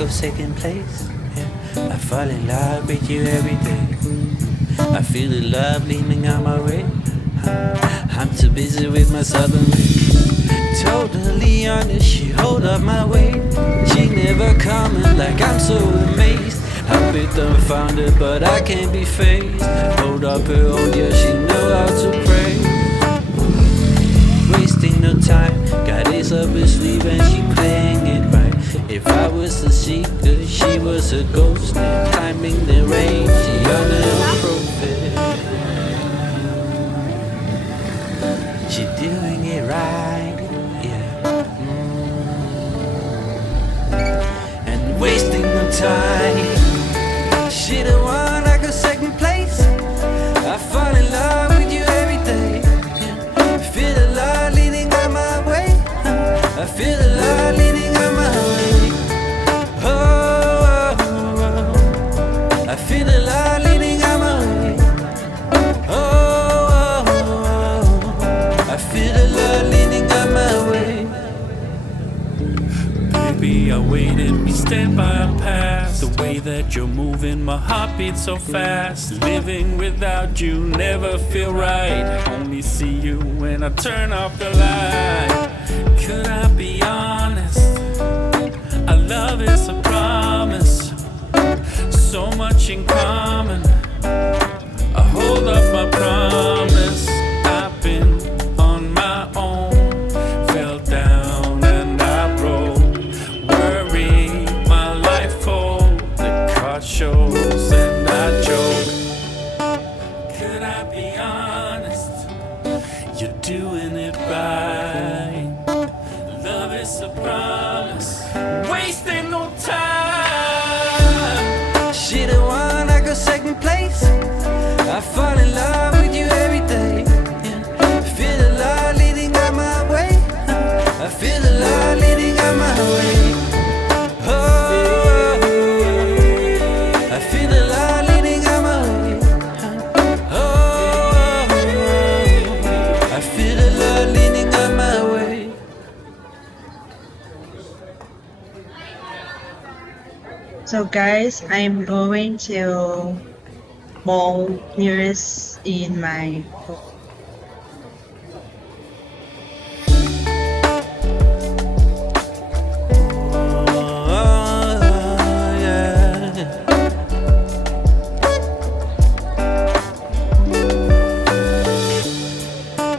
go second place. Yeah. I fall in love with you every day. I feel the love leaning on my way. I'm too busy with my southern ways. Totally honest, she hold up my weight. She never coming like I'm so amazed. I'm a bit dumbfounded, but I can't be phased. Hold up her own, yeah, she know how to pray. Wasting no time, got ace up her sleeve and she playing it right. If I was a seeker, she was a ghost. Climbing the range, she on a prophet. She doing it right, yeah. And wasting no time. She the one I go second place. I fall in love with you every day. Feel the love leading on my way. I feel the love leading on my way. Oh, oh, oh. I feel the love leading on my way. Oh, oh, oh. I feel the love leading on my way. Baby, I waited, we stand by our past. The way that you're moving, my heart beats so fast. Living without you never feel right. Only see you when I turn off the light. Could I be honest? Our love is a promise. So much in common. I hold up my promise. I've been on my own. Fell down and I broke. Worry my life for the card shows and I joke. Could I be honest? You're doing it right. Love is a promise. Wasting no time. She the one I go second place. I fall in love with you every day. Yeah. Feel the love leading on my way. I feel the love leading on my way. Oh, I feel the love leading on my way. Oh, I feel the love leading on my way. So guys, I'm going to mall nearest in my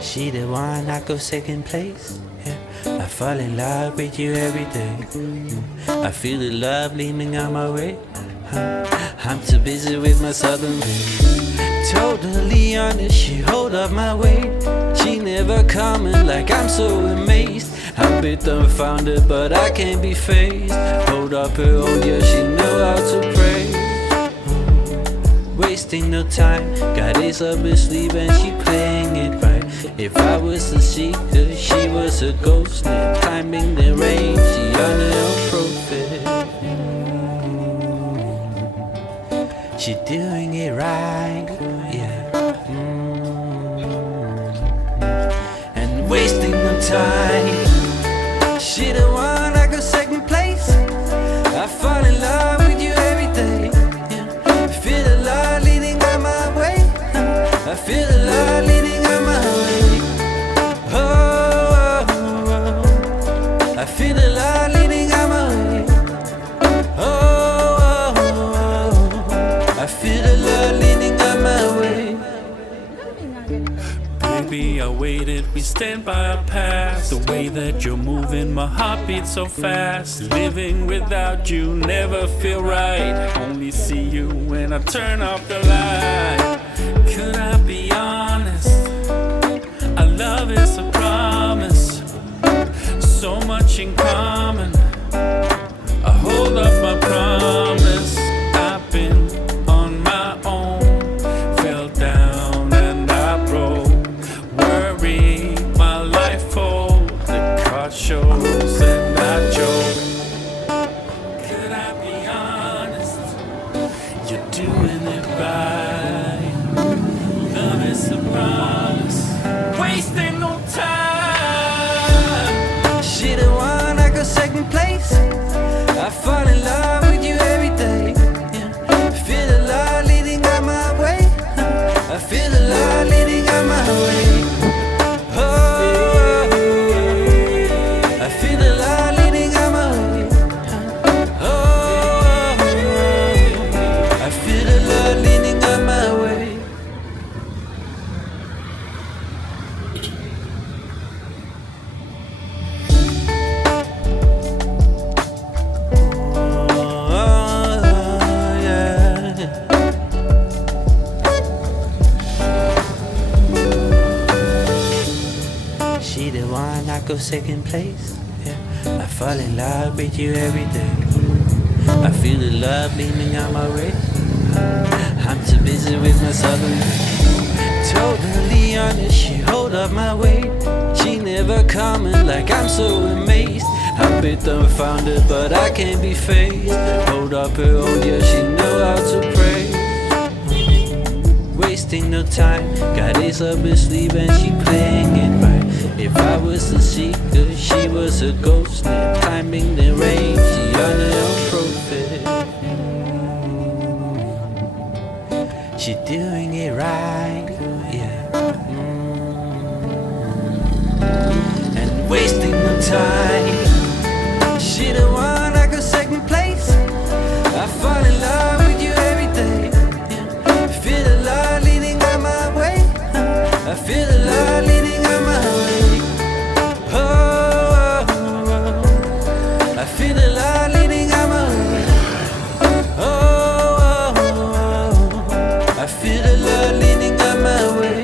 She the one I go second place. Yeah. I fall in love with you every day. I feel the love leaning on my way. I'm too busy with my southern ways. Totally honest, she hold up my weight. She never coming like I'm so amazed. I'm a bit dumbfounded, but I can't be phased. Hold up her own, yeah, she know how to pray. Wasting no time, got ace up her sleeve and she playing it right. If I was a seeker, she was a ghost. Climbing the range, she on her prophet. She doing it right, yeah. And wasting no time. She the one I go second place. I fall in love with you every day. Yeah. Feel the love leading on my way. I feel the love leading on my way. Oh, oh, oh. I feel the love leading on my way. Oh, oh, oh. I feel the love leading on my way. Baby, I waited, we stand by our past. The way that you're moving, my heart beats so fast. Living without you never feel right. Only see you when I turn off the light. Could I be honest? Our love is a promise. So much in common. I hold up my promise. I've been on my own. Fell down and I broke. Worry my life for the card shows and I joke. Could I be honest? You're doing it right. Love is a promise. Wasting no time. She the one I go second place. go second place. Yeah, I fall in love with you every day. I feel the love leaning on my way. I'm too busy with my southern. Totally honest, she hold up my weight. She never comment like I'm so amazed. I'm a bit dumbfounded, but I can't be phased. Hold up her own, yeah, she know how to pray. Wasting no time, got ace up her sleeve and she playing it right. If I was a seeker, she was a ghost, climbing the range, she on her own profit. She doing it right, yeah. And wasting no time. She the one I go second place. I fall in love with you every day. Yeah. Feel the love leading on my way. I feel the love leading on my way. Oh, oh, oh. I feel the love leading on my way. Oh, oh, oh. I feel the love leading on my way.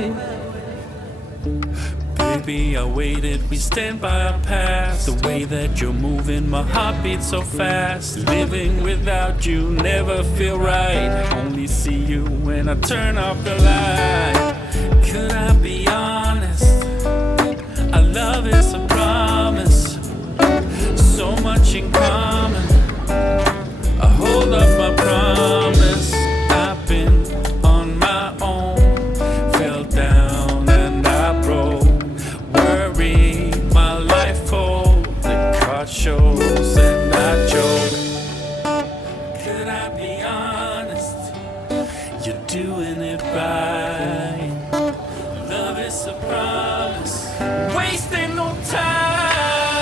Baby, I waited, we stand by our past. The way that you're moving, my heart beats so fast. Living without you never feel right. Only see you when I turn off the light. Could I be honest? Our love is a promise. So much in common. I hold up my promise. I've been on my own. Fell down and I broke. Worry, my life full. The card shows and I joke. Could I be honest? You're doing it right. Love is a promise. Wasting no time.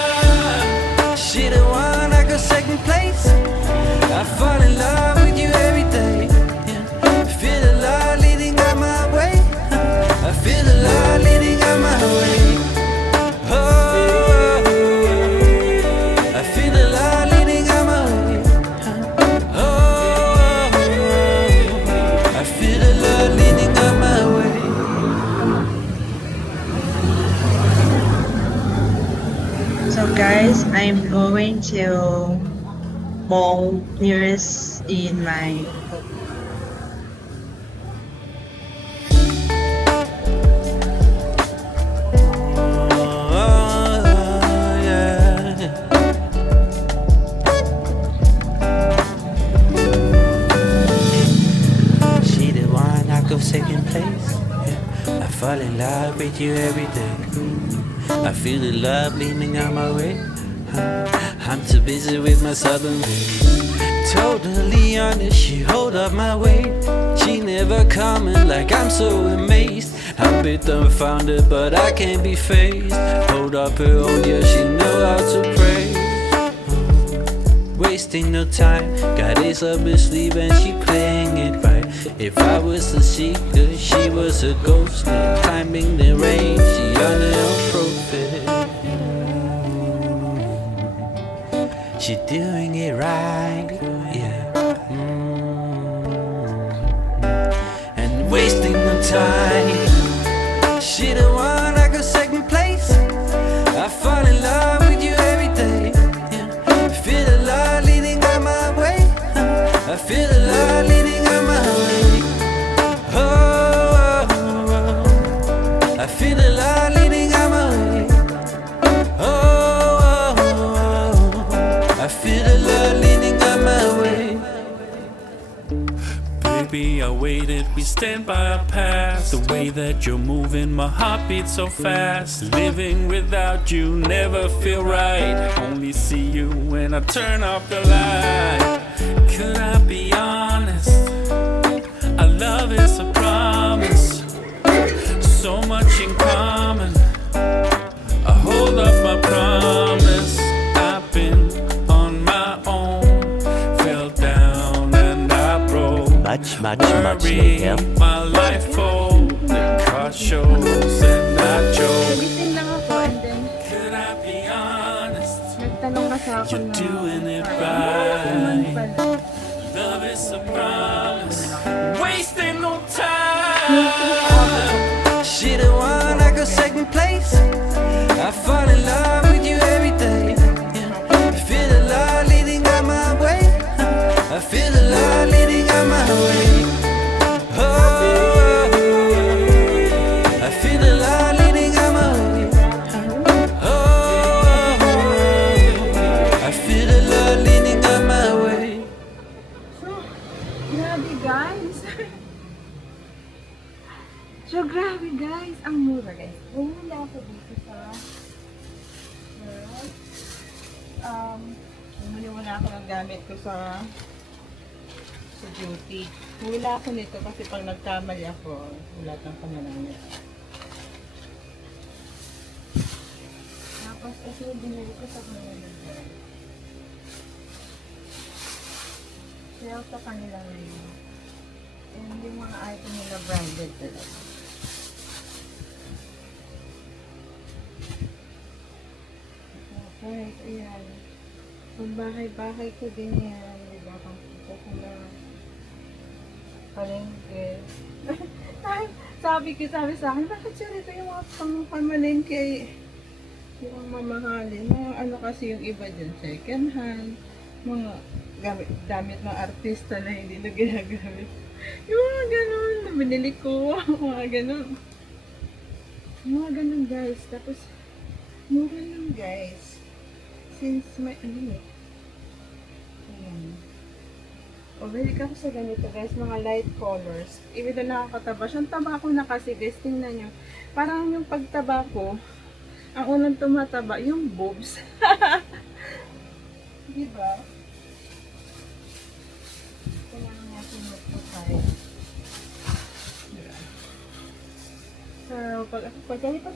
She the one I go second place. I fall in love with you every day. Yeah. Feel the love leading on my way. I feel the love leading on my way. Oh, I feel the love leading on my way. Oh, I feel the love leading on my way. So guys, I'm going to mall nearest in my second place. Yeah. I fall in love with you every day. I feel the love leaning on my way. I'm too busy with my southern ways. Totally honest, she hold up my weight. She never comment like I'm so amazed. I'm a bit dumbfounded, but I can't be phased. Hold up her own, yeah, she know how to pray. Wasting no time, got ace up her sleeve and she playing it right. If I was a seeker, she was a ghost, climbing the range, she on her own profit. She doing it right, yeah. And wasting no time. She the one I go second place. I fall in love with you every day. Yeah. Feel the love leading on my way. I feel the love leading on my way. Oh, oh, oh. I feel the love leading on my way. Oh, oh, oh. I feel the love leading on my way. Baby, I waited, we stand by our past. The way that you're moving, my heart beats so fast. Living without you never feel right. Only see you when I turn off the light. Could I be honest? Our love is a promise. So much in common. I hold up my promise. I've been on my own. Fell down and I broke. Much later. My life full. The car shows and I joke. Nagising lang ako and then Could I be honest? nagtanong kasi ako You're na doing it naman right. pala. Love is a promise. Wasting no time. She the one I go second place. I fall in love guys. So, grabe guys. Ang mura guys. Bumili ako dito sa bumili muna ako ng gamit ko sa duty. Wala ako nito kasi pag nagkamali ako, wala kang kamanamit. Tapos kasi binili ko sa kanila. Sale sa kanila ngayon. And yung mga item nila branded talaga. Guys, ayan. Ang bahay-bahay ko din yan. Diba? Kung kita ko na palengke. sabi sa akin, bakit siya rito yung mga pang-pamalengke? Yung mamahalin. Mga ano kasi yung iba dyan, second hand. Mga damit ng artista na hindi na ginagamit. Yung mga ganun, binili ko. Mga ganun. Mga ganun guys. Tapos, mura lang guys. Since may ano eh. Ayan. O, bili ka ko sa ganito guys. Mga light colors. Even though nakakataba. Siyang taba ko na kasi guys. Tingnan nyo. Parang yung pagtaba ko, ang unang tumataba, yung boobs. Diba? Kailangan natin magpapay. So, pagkalipat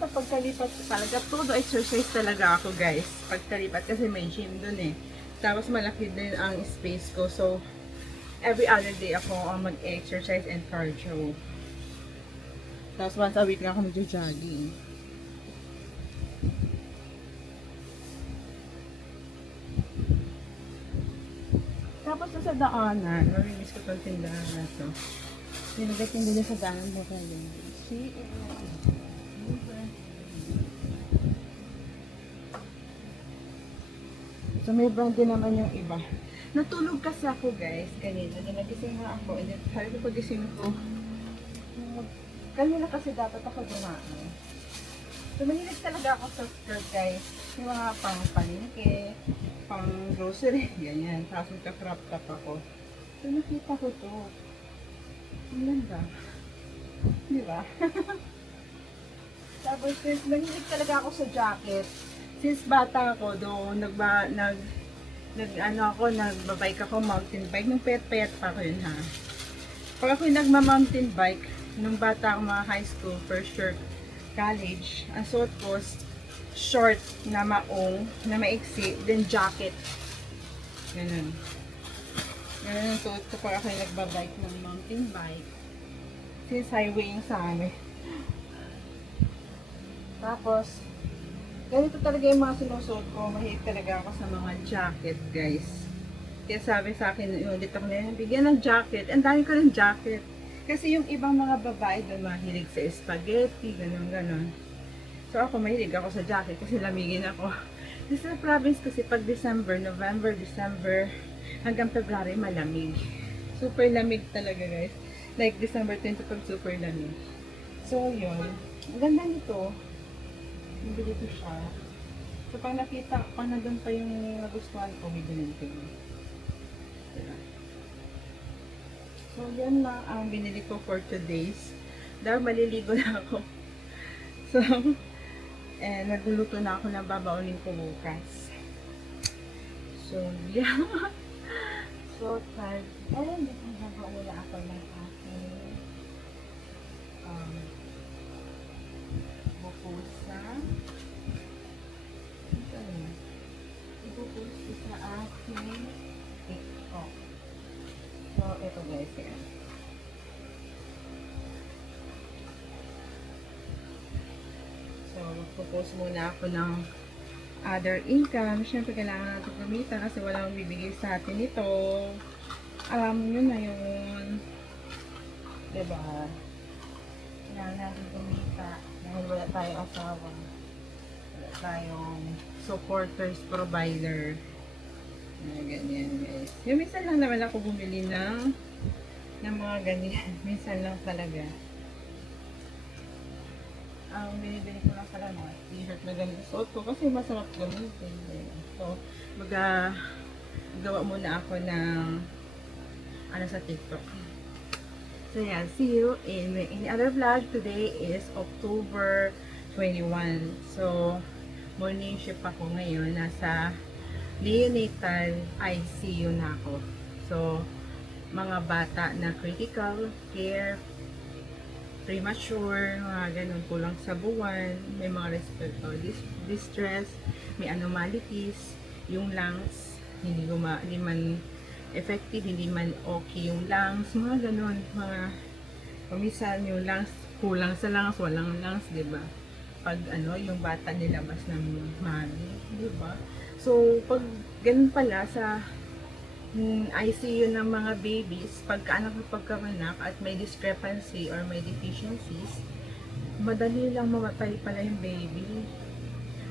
talaga, todo exercise talaga ako guys. Pagkalipat kasi may gym dun eh. Tapos malaki din ang space ko. So, every other day ako mag-exercise and cardio. Tapos once a week na ako mag-jogging. Tapos sa daanan, mamimiss ko itong tindahan na ito. Nilagating din sa daanan mo kayo. See? So may brand din naman yung iba. Natulog kasi ako guys, kanina. Nagising nga ako. And then, sabi ko pagising ko, kanina kasi dapat ako dumaan. So manilig talaga ako sa skirt guys. Yung mga pang palengke, pang grocery, ganyan. Tapos magka-crop top ako. So nakita ko to. Ang ganda. Di ba? Tapos since manilig talaga ako sa jacket, since bata ako doon, nagbabike ako, mountain bike. Nung pet-pet pa ko yun ha. Pag ako yung nagma-mountain bike, nung bata ako mga high school, first year college, ang suot ko, short na maong, na maiksi, then jacket. Ganun. Ganun ang suot ko pag ako yung nagbabike ng mountain bike. Since highway yung sa amin. Tapos, ganito talaga yung mga sinusuot ko. Mahilig talaga ako sa mga jacket, guys. Kaya sabi sa akin, ulit ako na bigyan ng jacket. Ang dami ko ng jacket. Kasi yung ibang mga babae doon mahilig sa spaghetti, ganun. So ako mahilig ako sa jacket kasi lamigin ako. Kasi sa province kasi pag December, November, December, hanggang February malamig. Super lamig talaga guys. Like December 20 pag super lamig. So yun. Ang ganda nito. Nabili ko siya. So pag nakita ko na doon pa yung nagustuhan ko, bibili ko yun. So yan lang ang binili ko for today's. Dahil maliligo na ako. So, and nagluluto na ako ng babaunin ko bukas. So, yeah. So, tired. Ayun, nagbabaon na ako ng aking bukusa. Ito na. Ibukus ko sa aking TikTok. So, ito guys, yan. So, magpo-post muna ako ng other income. Siyempre, kailangan natin kumita kasi walang bibigay sa atin ito. Alam nyo na yun. Diba? Kailangan natin kumita dahil wala tayong asawa. Wala tayong supporters, provider. Ganyan guys. Yung minsan lang naman ako bumili ng mga ganyan. Minsan lang talaga. Ang binibili ko lang pala mga t-shirt na ganito suot ko kasi masarap gamitin. So, gawa muna ako ng ano sa TikTok. So yeah, see you in other vlog. Today is October 21. So morning shift ako ngayon. Nasa neonatal ICU na ako. So mga bata na critical care, premature, mga ganun, kulang sa buwan, may mga respiratory distress, may anomalies, yung lungs, hindi man effective, hindi man okay yung lungs, mga ganun, mga kumisan yung lungs, kulang sa lungs, walang lungs, di ba? Pag yung bata nilabas ng mami, di ba? So, pag ganun pala sa ICU ng mga babies, pagkaanak ng pagkamanak at may discrepancy or may deficiencies, madali lang mamatay pala yung baby.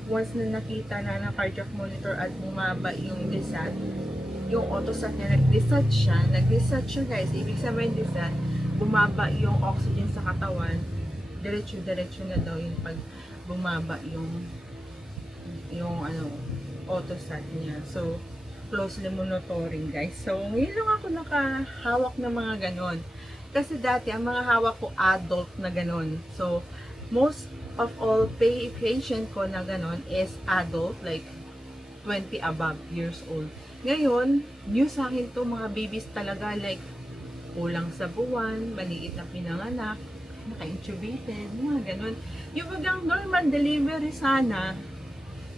Once na nakita na ng cardiac monitor at bumaba yung desat, yung autosat niya, nag-desat siya guys, ibig sabihin desat, bumaba yung oxygen sa katawan, diretso na daw yung pag bumaba yung autosat niya. So, closely monitoring guys. So, ngayon lang ako nakahawak ng mga ganon. Kasi dati, ang mga hawak ko adult na ganon. So, most of all patient ko na ganon is adult, like 20 above years old. Ngayon, new sa akin to mga babies talaga, like kulang sa buwan, maliit na pinanganak, naka-intubated, mga ganon. Yung bagang normal delivery sana,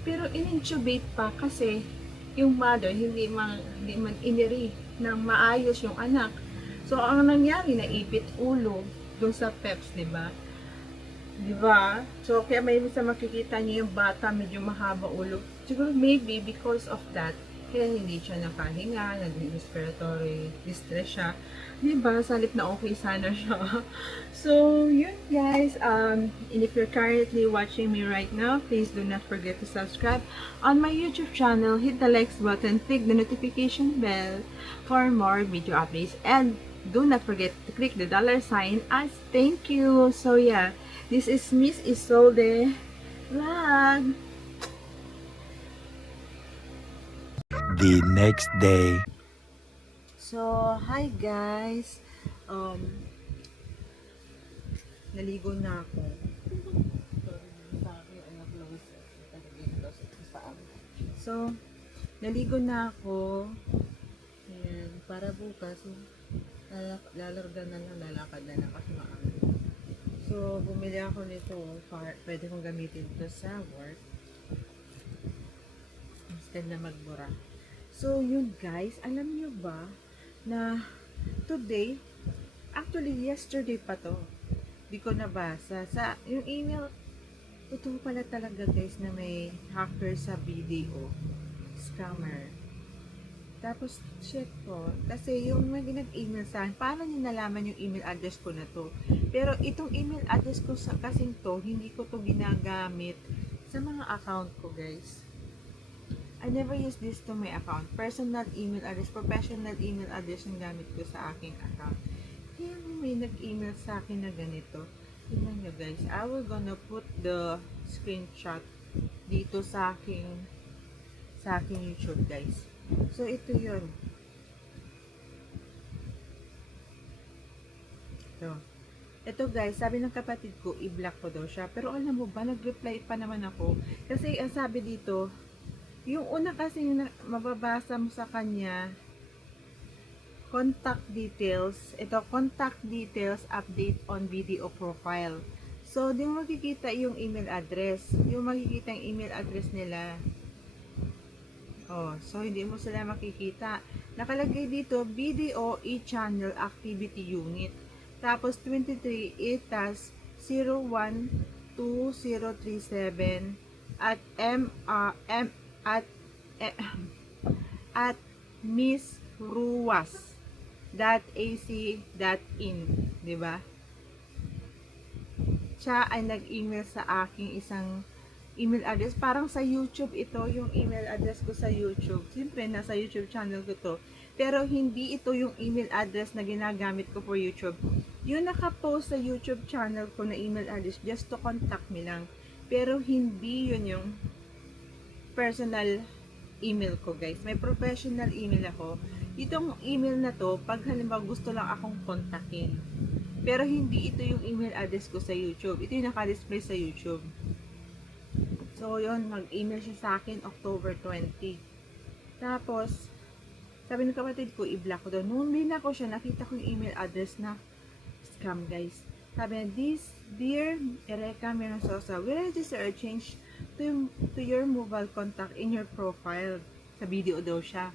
pero in-intubate pa kasi yung mother hindi man iniri ng maayos yung anak. So, ang nangyari, naipit ulo dun sa PEPS, di ba? Di ba? So, kaya may minsan makikita niyo yung bata medyo mahaba ulo. Siguro maybe because of that, kaya hindi siya nakahinga, nag-respiratory distress siya. Di ba? Salit na okay sana siya. So, yun guys. And if you're currently watching me right now, please do not forget to subscribe on my YouTube channel. Hit the likes button, click the notification bell for more video updates. And do not forget to click the $sign as thank you. So, yeah. This is Miss Isolde vlog. The next day. So, hi guys. Naligo na ako. So, naligo na ako. Ayan, para bukas, lalakad na lang kasi maaga. So, bumili ako nito. Pwede kong gamitin ito sa work. Instead na magbura. So, yun guys, alam nyo ba na today, actually yesterday pa to, di ko nabasa, sa yung email, totoo pala talaga guys na may hacker sa video, scammer. Tapos, check ko, kasi yung may nag-email sa akin, paano nyo nalaman yung email address ko na to? Pero itong email address ko sa kasing to, hindi ko to ginagamit sa mga account ko guys. I never use this to my account. Personal email address, professional email address yung gamit ko sa aking account. Kaya may nag-email sa akin na ganito. Tingnan nyo guys. I will gonna put the screenshot dito sa aking YouTube guys. So ito yun. Ito guys, sabi ng kapatid ko, i-block ko daw siya. Pero alam mo ba, nag-reply pa naman ako. Kasi ang sabi dito, yung una kasi mababasa mo sa kanya, contact details, ito, contact details, update on video profile. So, di mo makikita yung email address. Yung makikita yung email address nila. Oh, so hindi mo sila makikita. Nakalagay dito, video e-channel activity unit. Tapos, 23 itas 012037 at at missruwas.ac.in, di ba? Siya ay nag-email sa aking isang email address. Parang sa YouTube ito, yung email address ko sa YouTube. Siyempre, nasa YouTube channel ko to. Pero hindi ito yung email address na ginagamit ko for YouTube. Yung nakapost sa YouTube channel ko na email address, just to contact me lang. Pero hindi yun yung personal email ko guys. May professional email ako. Itong email na to, pag halimbawa gusto lang akong kontakin, Pero hindi ito yung email address ko sa YouTube. Ito yung naka-display sa YouTube. So, yun, mag-email siya sa akin October 20. Tapos, sabi ng kapatid ko, i-block ko daw. Nung bina ko siya, nakita ko yung email address na scam, guys. Sabi niya, Dear Ereka Menososa, we register a change to your mobile contact in your profile. Sa video daw siya.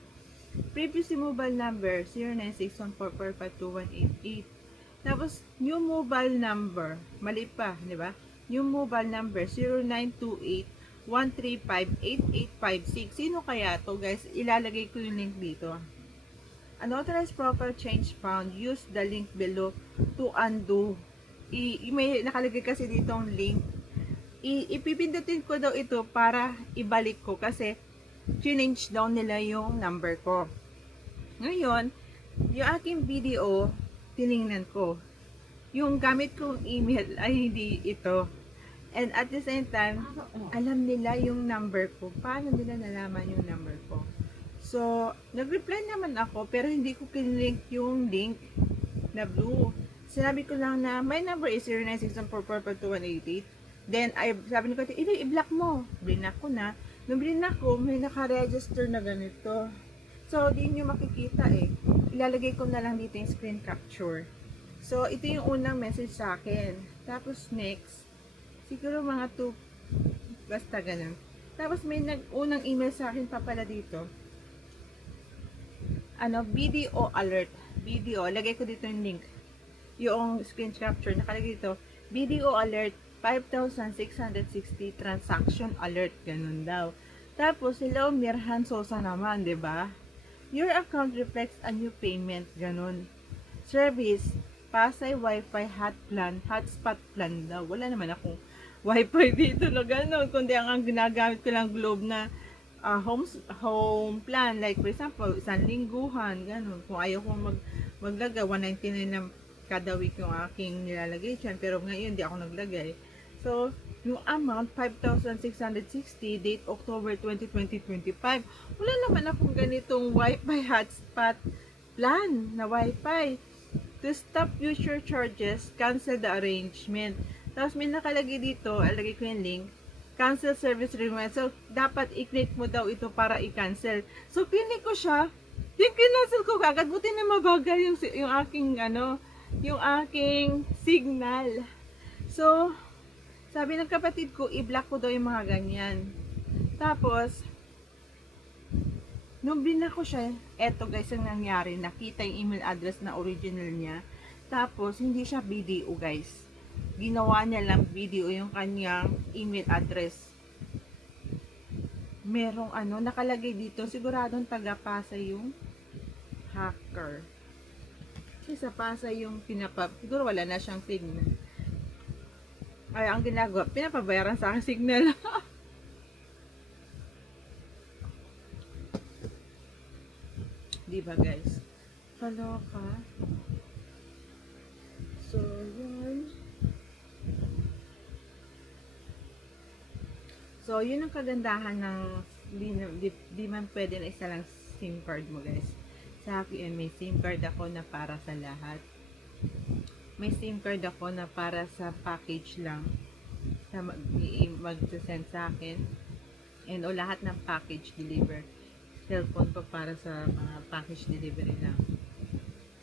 Previous mobile number, 0961445288. Tapos, new mobile number, mali pa, di ba? New mobile number, 0928-135-8856. Sino kaya to, guys? Ilalagay ko yung link dito. Unauthorized profile change found. Use the link below to undo. May nakalagay kasi dito ang link. Ipipindutin ko daw ito para ibalik ko kasi change daw nila yung number ko. Ngayon, yung aking video, tiningnan ko. Yung gamit kong email ay hindi ito. And at the same time, alam nila yung number ko. Paano nila nalaman yung number ko? So, nag-reply naman ako, pero hindi ko kinlink yung link na blue. Sinabi ko lang na, my number is 0961442188. Then, sabi ko, i-block mo. Blinak ko na. Nung blinak ko, may naka-register na ganito. So, di nyo makikita eh. Ilalagay ko na lang dito yung screen capture. So, ito yung unang message sa akin. Tapos, next, siguro mga 2, basta ganun. Tapos, may unang email sa akin pa pala dito. Video alert. Video. Lagay ko dito yung link. Yung screen capture. Nakalagay dito. Video alert. 5,660 transaction alert. Ganun daw. Tapos, hello, Mirhan Sosa naman, di ba? Your account reflects a new payment. Ganun. Service. Pasay Wi-Fi hotspot plan daw. Wala naman akong Wi-Fi dito na ganun. Kundi ang ginagamit ko lang Globe na home plan. Like, for example, isang lingguhan. Ganun. Kung ayaw ko maglagay, 199 na kada week yung aking nilalagay dyan. Pero ngayon, hindi ako naglagay. So, yung amount, 5,660, date October 20, 2025. Wala naman akong ganitong Wi-Fi hotspot plan na Wi-Fi. To stop future charges, cancel the arrangement. Tapos may nakalagay dito, alagay ko yung link, cancel service request. So, dapat i-click mo daw ito para i-cancel. So, click ko siya. Yung kinancel ko kagad, buti na mabagal yung aking, yung aking signal. So, sabi ng kapatid ko, i-block ko daw yung mga ganyan. Tapos, nung blinak ko siya, eto guys ang nangyari, nakita yung email address na original niya. Tapos, hindi siya video guys. Ginawa niya lang video yung kanyang email address. Merong nakalagay dito, siguradong taga-Pasay yung hacker. Kasi sa Pasay yung siguro wala na siyang signal. Ay, ang ginagawa, pinapabayaran sa akin signal. Diba guys? Kaloka. So, yun. So, yun ang kagandahan ng di man pwede na isa lang SIM card mo guys. Sa akin, may SIM card ako na para sa lahat. May SIM card ako na para sa package lang. Sa mag-send sa akin. And lahat ng package deliver. Cellphone ko para sa mga package delivery lang.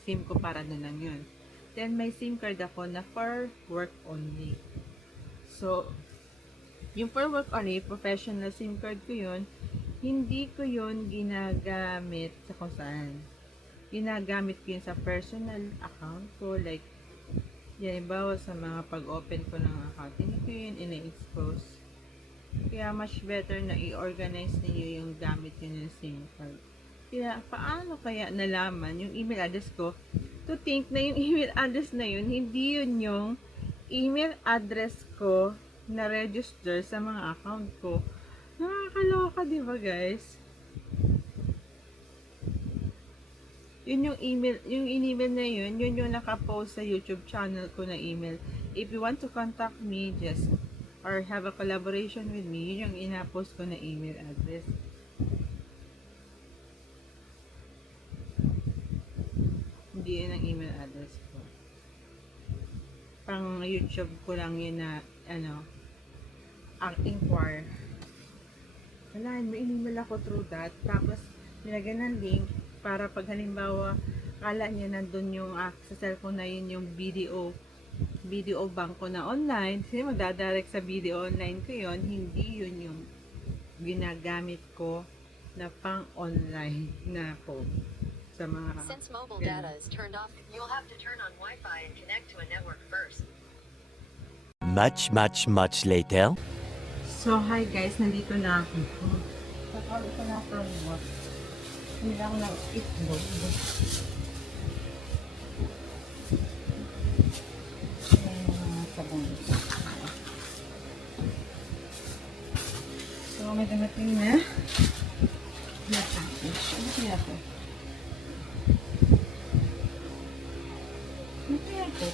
SIM ko para na lang yun. Then may SIM card ako na for work only. So, yung for work only, professional SIM card ko yun, hindi ko yun ginagamit sa kung saan. Ginagamit ko yun sa personal account ko, like, yan, ibawa sa mga pag-open ko ng account, hindi ko yun ina-expose. Kaya much better na i-organize niyo yung gamit yun ng SIM card. Kaya, paano kaya nalaman yung email address ko? To think na yung email address na yun, hindi yun yung email address ko na register sa mga account ko. Nakakaloka, di ba guys? Yun yung email, yung in-email na yun yung nakapost sa YouTube channel ko na email. If you want to contact me, just, or have a collaboration with me, yun yung ina-post ko na email address. Hindi yun ang email address ko. pang YouTube ko lang yun na, acting choir. Wala, may email ako through that. Tapos, nilagyan ng link para pag halimbawa, kala niya nandun yung sa cellphone na yun yung video bank ko na online. Kasi magdadirect sa video online ko yun. Hindi yun yung ginagamit ko na pang online na po sa mga Since mobile data is turned off, you'll have to turn on Wi-Fi and connect to a network first. Much later. So, hi guys, nandito na ako. Sakali ko na from work. Hindi ako ng itlog. Sabon. So, may dumating na. Package. Ano kaya ito? Ano kaya ito?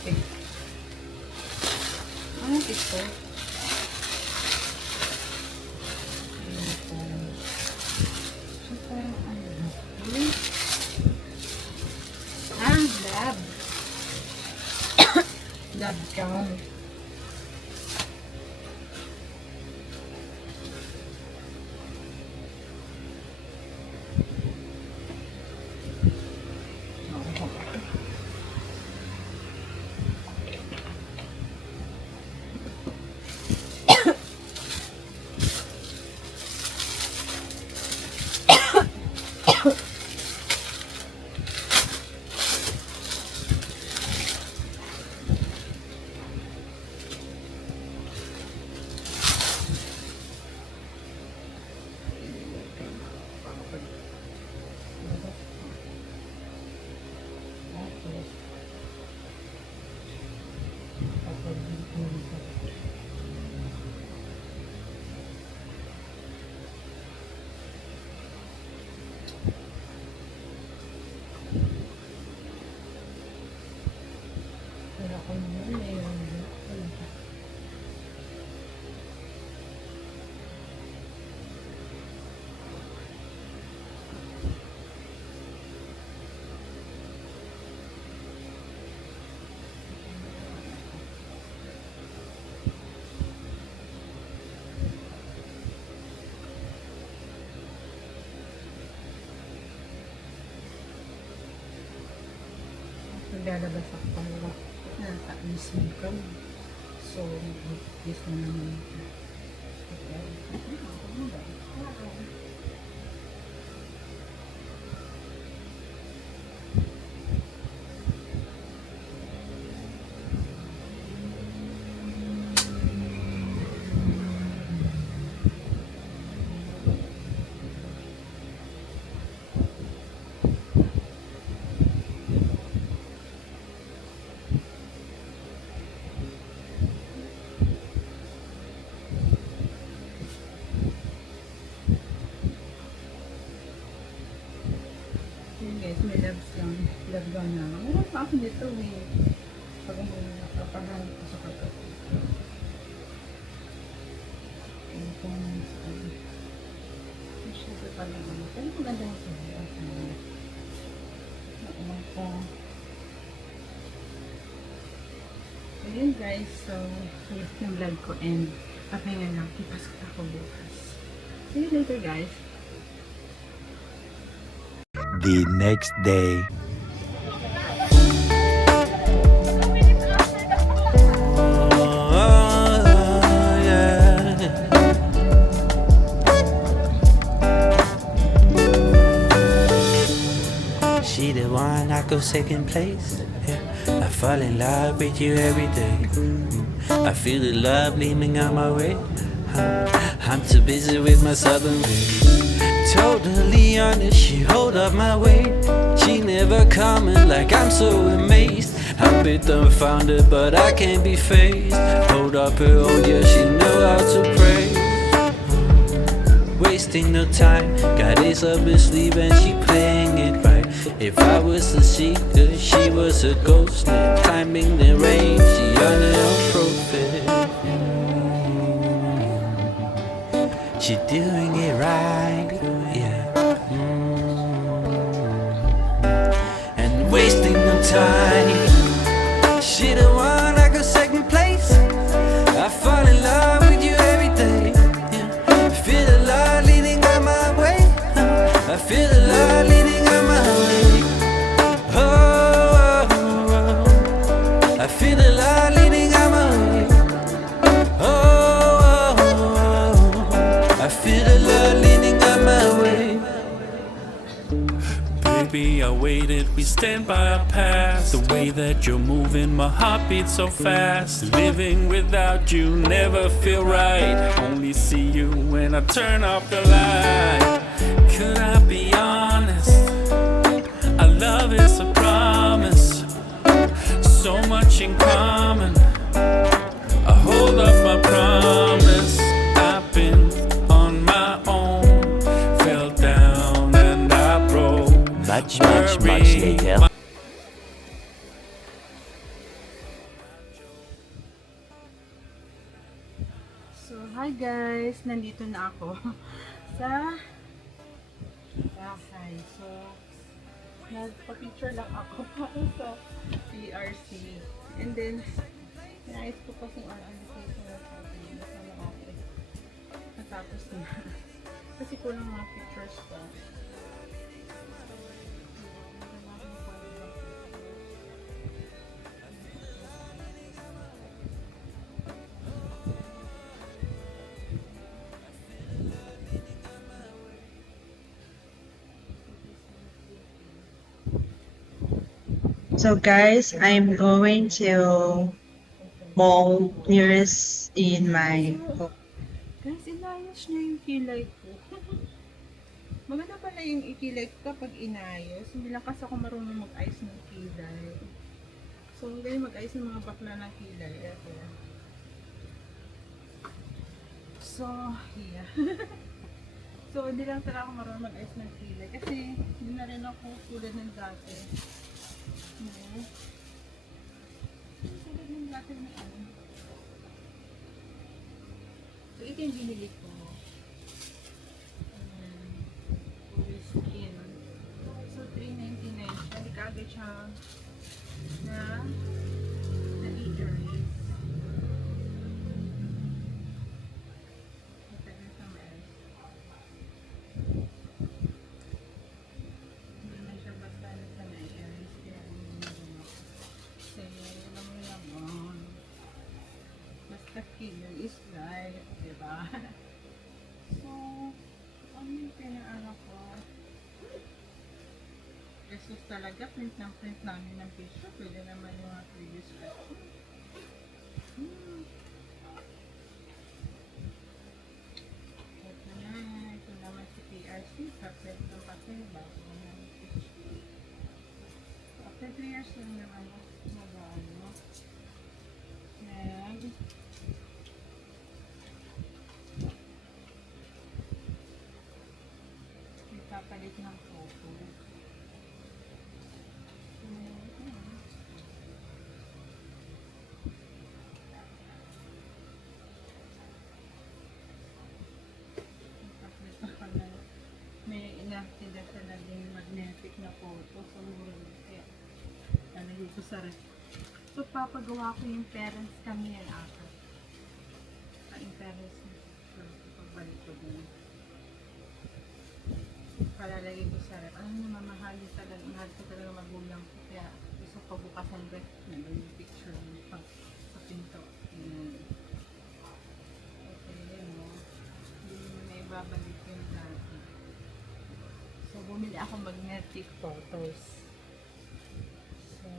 Ano ito? Lab. Lab gown. Naglalabas ako pala. Nasa mismo ka. So, this na naman. May love gown na. Meron pa ako dito eh. Pag nakapahanap ko sa kapatid. Ito na sa syempre pala ano. Pero maganda yung sa ito. So yun guys. So here's yung vlog ko and papahinga lang. Ipasok ako bukas. See you later guys. The next day. She the one I go second place. Yeah. I fall in love with you every day. I feel the love leaning on my way. I'm too busy with my southern babe. Totally honest, she hold up my weight. She never comment like I'm so amazed. I'm a bit dumbfounded, but I can't be phased. Hold up her own, yeah, she know how to pray. Wasting no time, got ace up her sleeve and she playing it right. If I was a seeker, she was a ghost. Climbing the range, she on her own profit. She doing it right, yeah. And wasting no time. She the one I could say stand by our past. The way that you're moving, my heart beats so fast. Living without you never feel right. Only see you when I turn off the light. Could I be honest? Our love is a promise. So much in common. I hold up my promise. I've been on my own. Fell down and I broke. Much later. So, hi guys! Nandito na ako sa bahay. So, nagpa-picture lang ako para sa PRC. And then, nais ko pa kung ano-ano sa atin. Sana okay. Natapos na. Kasi kulang mga pictures ko. So guys, I'm going to mall nearest in my Guys, inayos niya yung kilay ko. Maganda pala yung ikilay ko kapag inayos. Hindi lang kasi ako marunong mag-ayos ng kilay. So, ang galing mag-ayos ng mga bakla ng kilay. Ito. So, yeah. So, hindi lang talaga ako marunong mag-ayos ng kilay. Kasi, hindi na rin ako tulad ng dati. No. Tulad ng dati na ano. So, ito yung binili ko. Puro skin. So, $3.99 siya. Hindi kaagad siya na na-erase. Ito na sa mais. Hindi na siya basta na na-erase. Kaya kasi, alam mo naman, basta killing is life, diba? So, ano yung pinaano ko? Jesus talaga, print namin ng picture. Pwede naman yung mga previous question. Ito na, ito naman si PRC. Papel ng papel, bago na yung picture. After 3 years lang naman mag-ano. And, ipapalit ng photo. May inactive na siya naging magnetic na photo. So, kaya nalagay ko sa ref. So, papagawa ko yung parents kami yan ako. Yung parents niya. So, pagbalik ko din. Palalagay ko sa ref. Ano naman, mahal ko talaga magulang ko. Kaya, isa pabukasan ref. Nandun yung picture sa pinto. Okay, no? Hindi mo na ibabalik yung dati. So, bumili ako magnetic photos. So,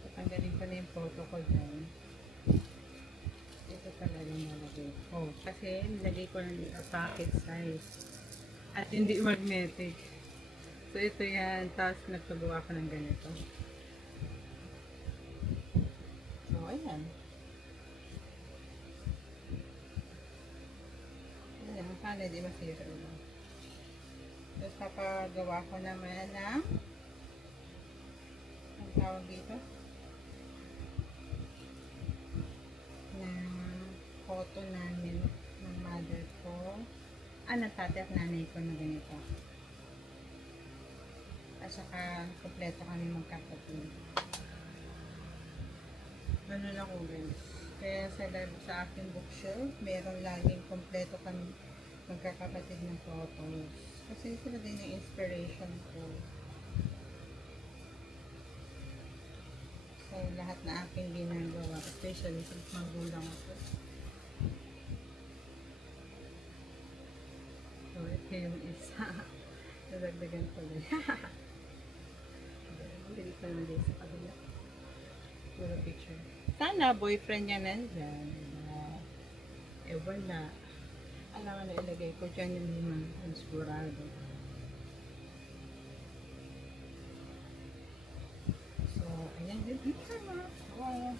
tatanggalin ko na yung photo ko dyan. Ito talaga nalagay. Oh, kasi nilagay ko ng pocket size. At hindi magnetic. So, ito yan. Tapos, nagpagawa ko ng ganito. So, ayan. Ayan, sana di masira lang. Tapos, papagawa ko naman ng ang tawag dito? Na photo namin ng mother ko. Ng tatay at nanay ko na ganito. At saka, kompleto kami magkakapatid. Ganun ako guys. Kaya sa aking bookshelf, meron laging kompleto kami magkakapatid ng photos. Kasi sila din yung inspiration ko. So, lahat na aking ginagawa, especially sa magulang ako. So, ito yung isa. Nadagdagan ko lang. pa naman din sa kabila. Puro picture. Sana boyfriend niya nandyan. Wala. Alam na ilagay ko dyan yung limang inspirado. So, ayan din. Sama. Wow.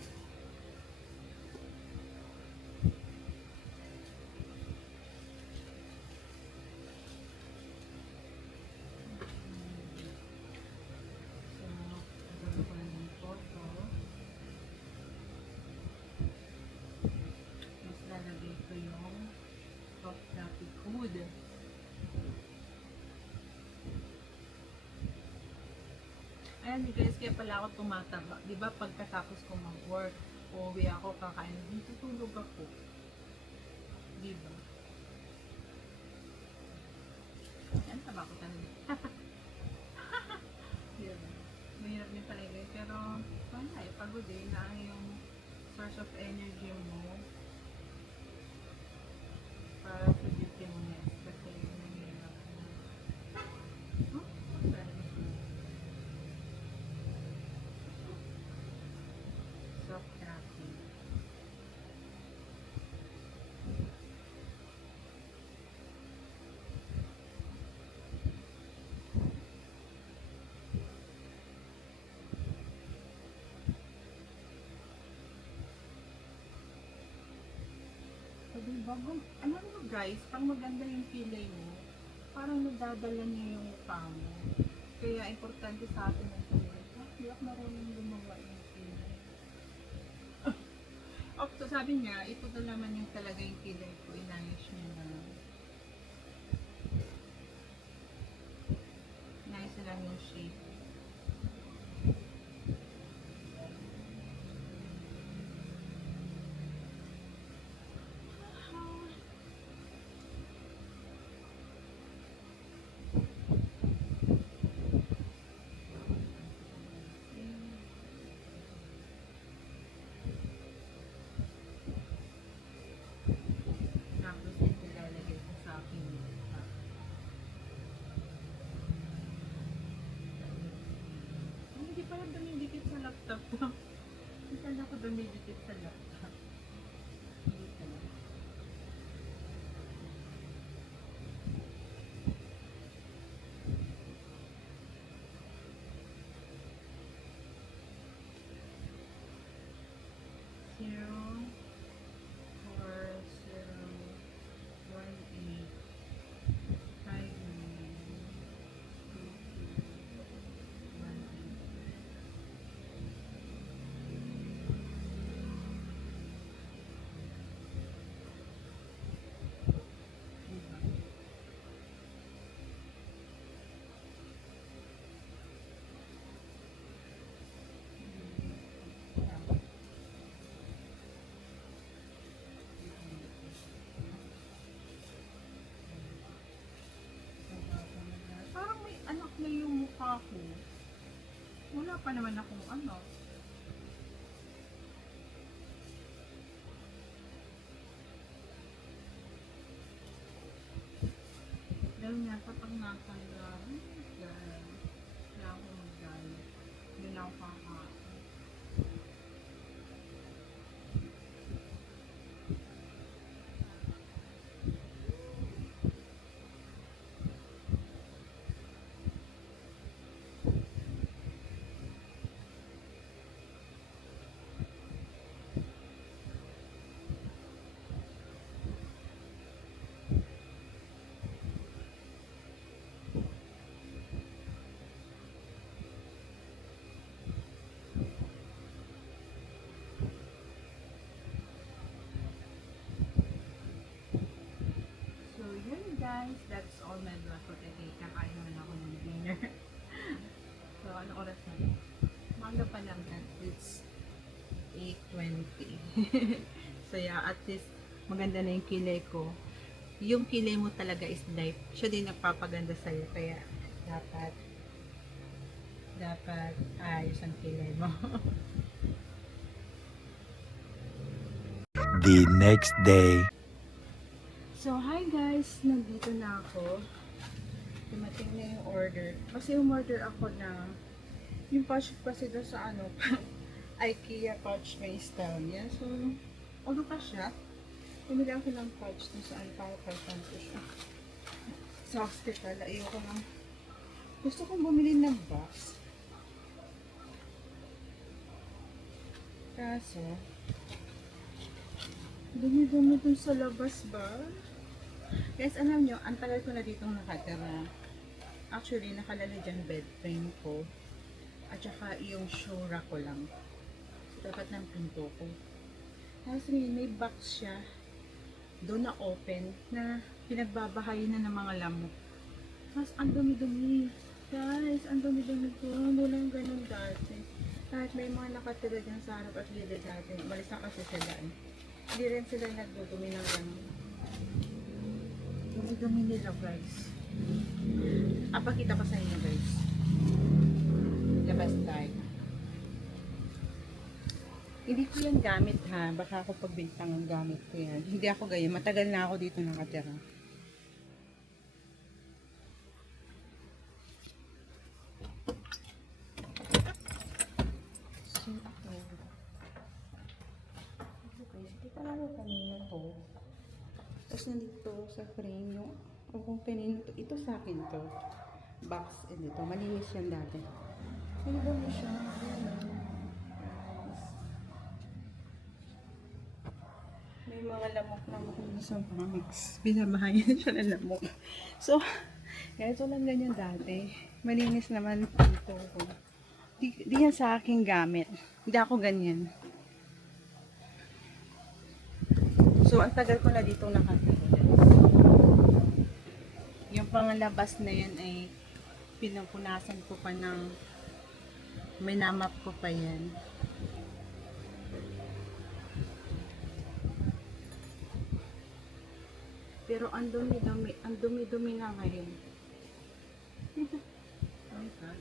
Ayan guys, kaya pala ako tumataba. Di ba pagkatapos ko mag-work, uuwi ako, kakain, tutulog ako. Di ba? Ayan, taba ko talaga. Di ba? Mahirap din pala guys, pero wala eh, pagod eh, na yung source of energy mo para sa duty mo next. Kasi mahirap na. Oh, okay. Soft tapping. Sabi bago, alam mo guys, pang maganda yung kilay mo, parang nadadala niyo yung mukha mo. Kaya importante sa atin ang kilay. Hindi ako marunong gumawa yung kilay. So sabi niya, ito na naman yung talaga yung kilay ko, inayos niya na. Inayos na lang yung shape. Tapos ito lalagay ko sa aking mukha. Hindi pala dumidikit sa laptop to. Hindi pala ako dumidikit sa laptop. Hindi pala. Zero. 2, 1, 8, 5, 9, 2, 2, 1, 8. Parang may anak na yung mukha ko. Wala pa naman akong ano. Dahil nga kapag nakala, wala akong mag-gala. Hindi na ako kakain. Guys, that's all my vlog for today. Kakain naman ako ng dinner. So, ano oras na? Manga pa lang na. It's 8:20. So, yeah, at least maganda na yung kilay ko. Yung kilay mo talaga is life. Siya din nagpapaganda sa'yo. Kaya, dapat ayos ang kilay mo. The next day. So, hi guys! Nandito na ako. Dumating na yung order. Kasi umorder ako na Yung pouch kasi doon sa ano, IKEA pouch may style niya. So, although pa siya, bumili ako ng pouch doon sa ano, para ko siya. Sa hospital, ayoko lang. Gusto kong bumili ng box. Kaso, dumi-dumi dun sa labas ba? Guys, alam nyo, ang tagal ko na ditong nakatira. Actually, nakalala dyan bed frame ko. At saka yung show rack ko lang. So, dapat ng pinto ko. Tapos may box siya. Doon na open na pinagbabahay na ng mga lamok. Tapos ang dumi-dumi. Guys, ang dumi-dumi ko. Walang ganun dati. Kahit may mga nakatira dyan sa harap at gilid natin. Umalis na kasi sila eh. Hindi rin sila nagdudumi ng ganun. Dumi-dumi nila guys. Pakita ko sa inyo guys. Labas tayo. Hindi ko yan gamit ha. Baka ako pagbintang ang gamit ko yan. Hindi ako ganyan. Matagal na ako dito nakatira. So, ito. Okay, kita lang ako kanina to. Tapos nandito sa frame yung kung kanina to. Ito sa akin to. Box and ito. Malinis yan dati. Ano ba mo siya? May mga lamok-lamok na sa box. Binabahayan siya ng lamok. So, guys, walang ganyan dati. Malinis naman dito. Di yan sa aking gamit. Hindi ako ganyan. So, ang tagal ko na dito nakatira. Yung pangalabas na yan ay pinupunasan ko pa ng minamap ko pa yan. Pero ang dumi-dumi na ngayon. Oh my God.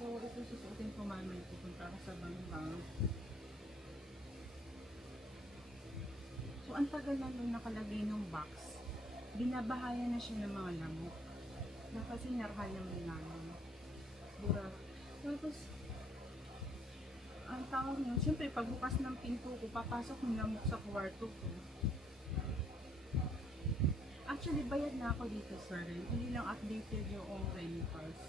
So, ito susuotin ko mamaya. Pupunta ako sa Bangbang. So, ang tagal na nung nakalagay ng box. Binabahayan na siya ng mga lamok. Na kasi narhal naman namin. Bura. Tapos, ang tawag nyo, siyempre, pagbukas ng pinto ko, papasok yung lamok sa kwarto ko. Actually, bayad na ako dito sa rent. Hindi lang updated yung rentals.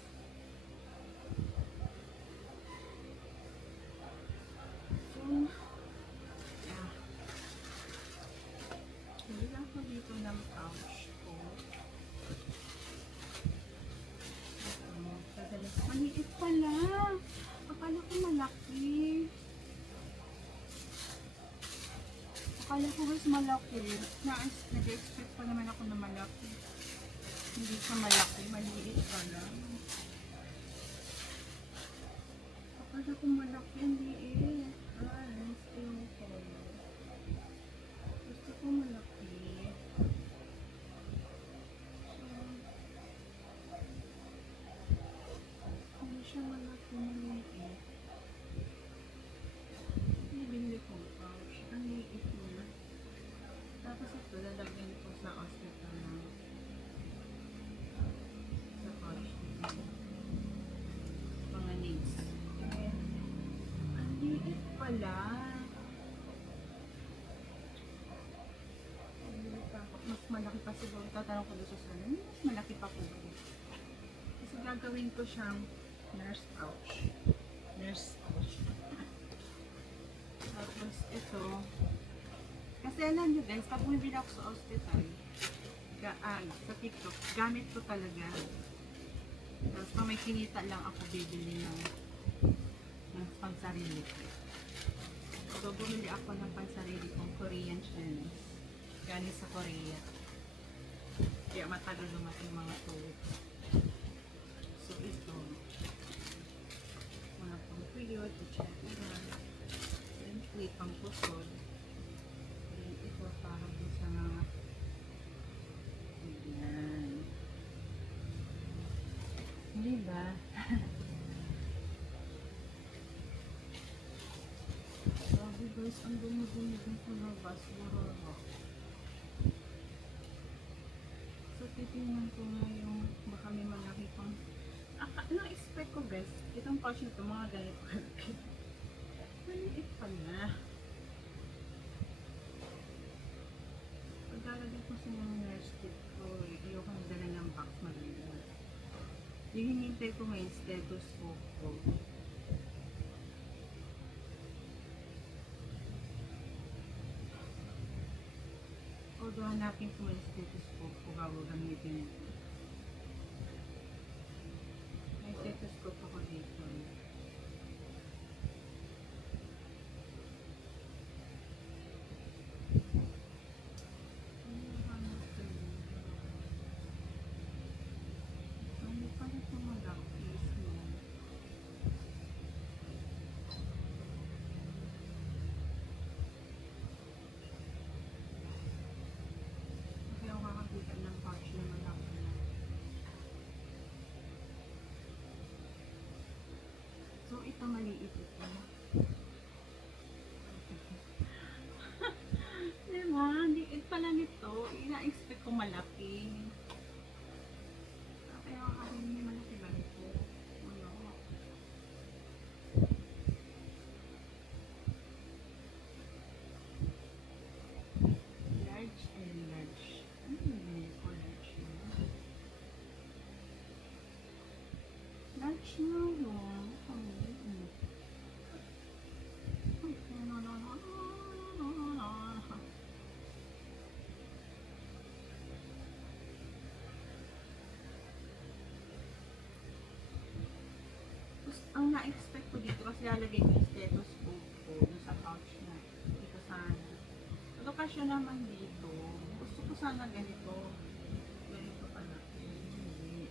So, yeah. Hindi lang ako dito ng couch ko. Maliit pala. Akala ko malaki. Akala ko guys malaki. Nag-expect pa naman ako na malaki. Hindi siya malaki. Maliit pala. Akala ko malaki. Maliit. Gusto ko malaki. Hindi siya malaki. Maliit. Binili ko pouch. Ang liit niya. Tapos ito, lalagyan ko sa hospital na sa pouch nito. Mga needs. Ang liit pala. Mas malaki pa siguro. Tatanong ko doon sa sana. Mas malaki pa po. Kasi gagawin ko siyang nurse pouch. Nurse pouch. Tapos ito, kasi alam nyo guys, pag bumibili ako sa hospital, sa TikTok, gamit ko talaga. Tapos pag may kinita lang ako bibili ng pansarili ko. So bumili ako ng pansarili kong Korean Chinese. Galing sa Korea. Kaya matagal dumating mga tools. So ito, mga pang-period, etc. Wait, pang pusod. Ito parang din sa mga ayan. Hindi ba? Sabi guys, ang dumi-dumi din sa labas. So titingnan ko nga yung baka may malaki pang Na-expect ko best, itong pouch nito, mga ganito kalaki. Maliit pala. Paglalagay ko sa mga nurse tip ko, ayoko magdala ng box maliit. Yung hinintay ko ngayon, stethoscope ko. Although hanapin ko yung stethoscope ko bago gamitin ito. May stethoscope ako dito. Ano pa na ito mag-upis mo? Kaya ako kakakita ng pouch na malaki na. So, ito maliit ito. Diba? Liit pala nito. Ina-expect ko malaki. Kaya ako hindi malaki ba ito? Ano? Large and large. Ano yung ko large na? Large na yun. Ang na-expect ko dito kasi lalagay ko yung stethoscope ko dun sa pouch na dito sana. Lokasyon naman dito. Gusto ko sana ganito. Ganito pala. Hindi.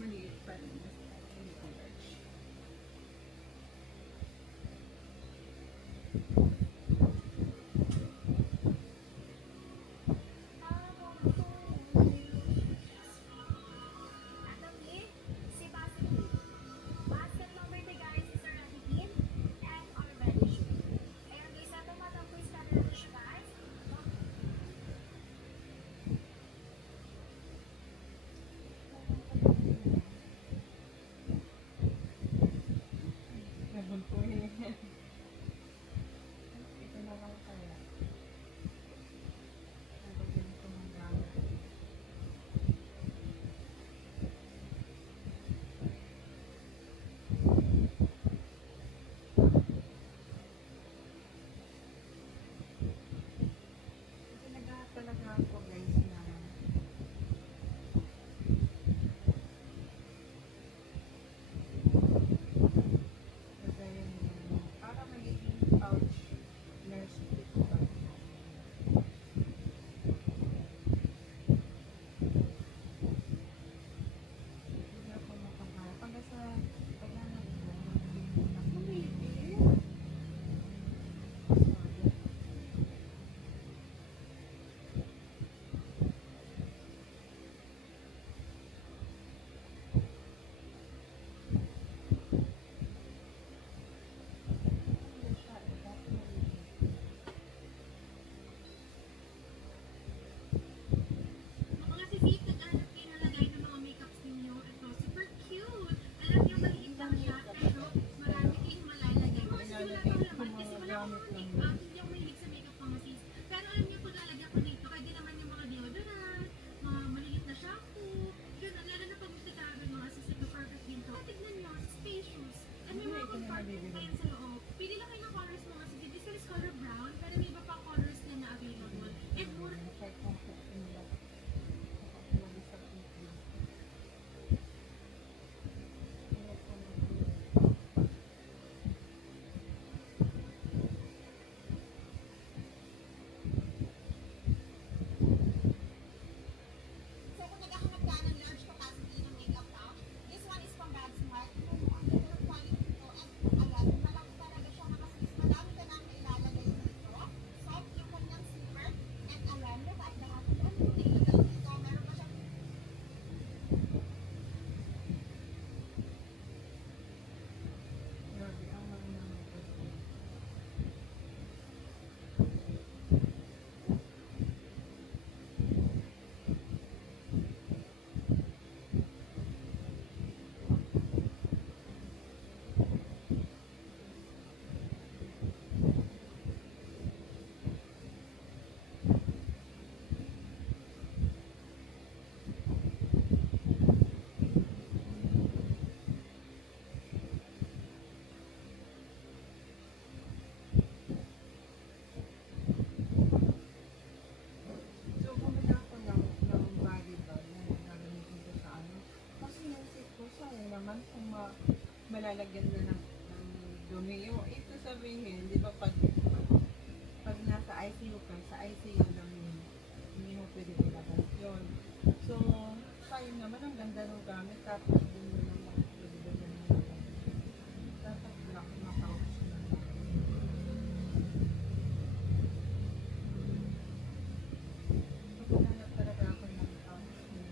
Maliit pa rin. Hindi ko large. Si Basket. Basket number the guys is already in and already shoot. Ayun guys, ato matapos na rin siya guys. lalagyan na ng dumi. Yung ito sabihin, di ba pag nasa ICU ka, sa ICU lang yun. Hindi mo pwede ilabas yun. So, sayang naman ang ganda ng gamit. Tapos din mo naman pwede naman. Dapat black na pouch na. Maghanap talaga ako ng pouch na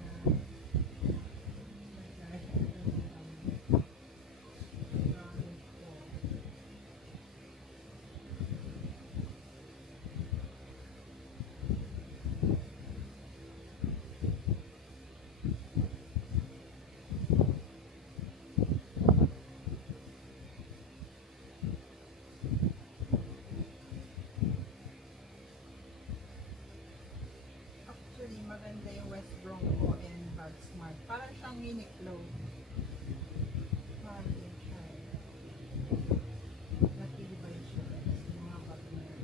actually maganda yung West Bronco and Bag Smart. Parang siyang Uniqlo. Mahal din siya. Natibay siya. Yung mga bag niya.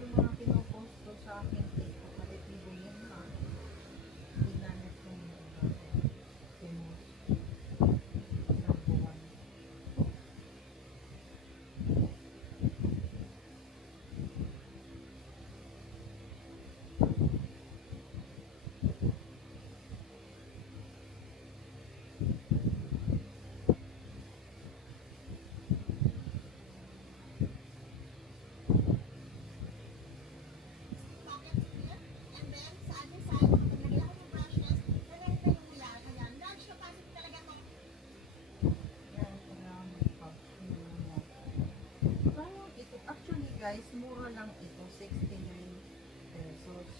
Yung mga pinopost ko sa akin, natibay yan ha. Ginamit ko yung pinost. Isang buwan. Bakit here? And then, sa ating side, pag nagilak yung brushes, ganito yung mula. Kaya, large capacity talaga to. Yan, kailangan mag-pouch yun lang. Parang ito, actually guys, mura lang ito, 69 pesos.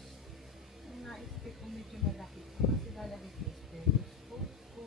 Ang na-expect ko medyo malaki pa kasi lalagay ko stethoscope ko.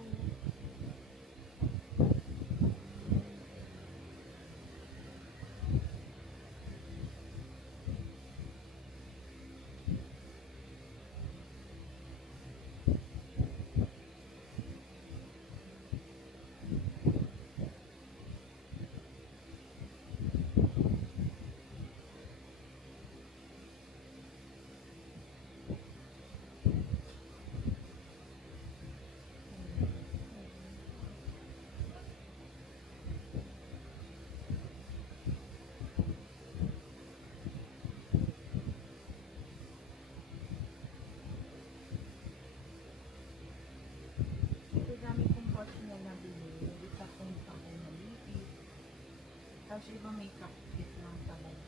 Ito dami kong pouch na nabili. Isa kong pako na lipit. Tapos iba makeup kit lang talaga.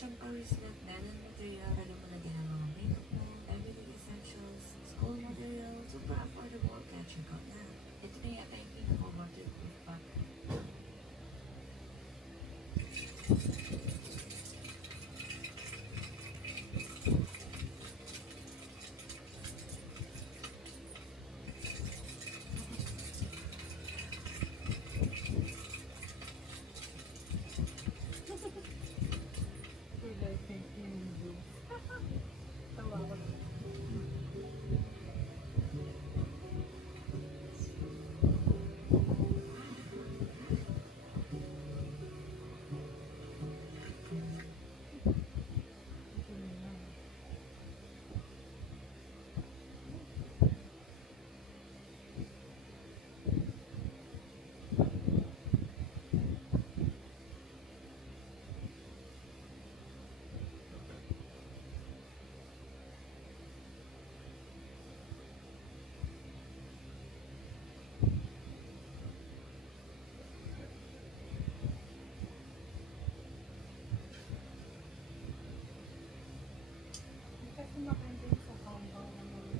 Shampoo is not linen material. Pwede mo na din ang mga makeup mo, everyday essentials, school material, super affordable. Kaya check out na. Ito na yata yung pinaka-waterproof pack. Tawa ko na. Kasi makanda yung sa combo ng mga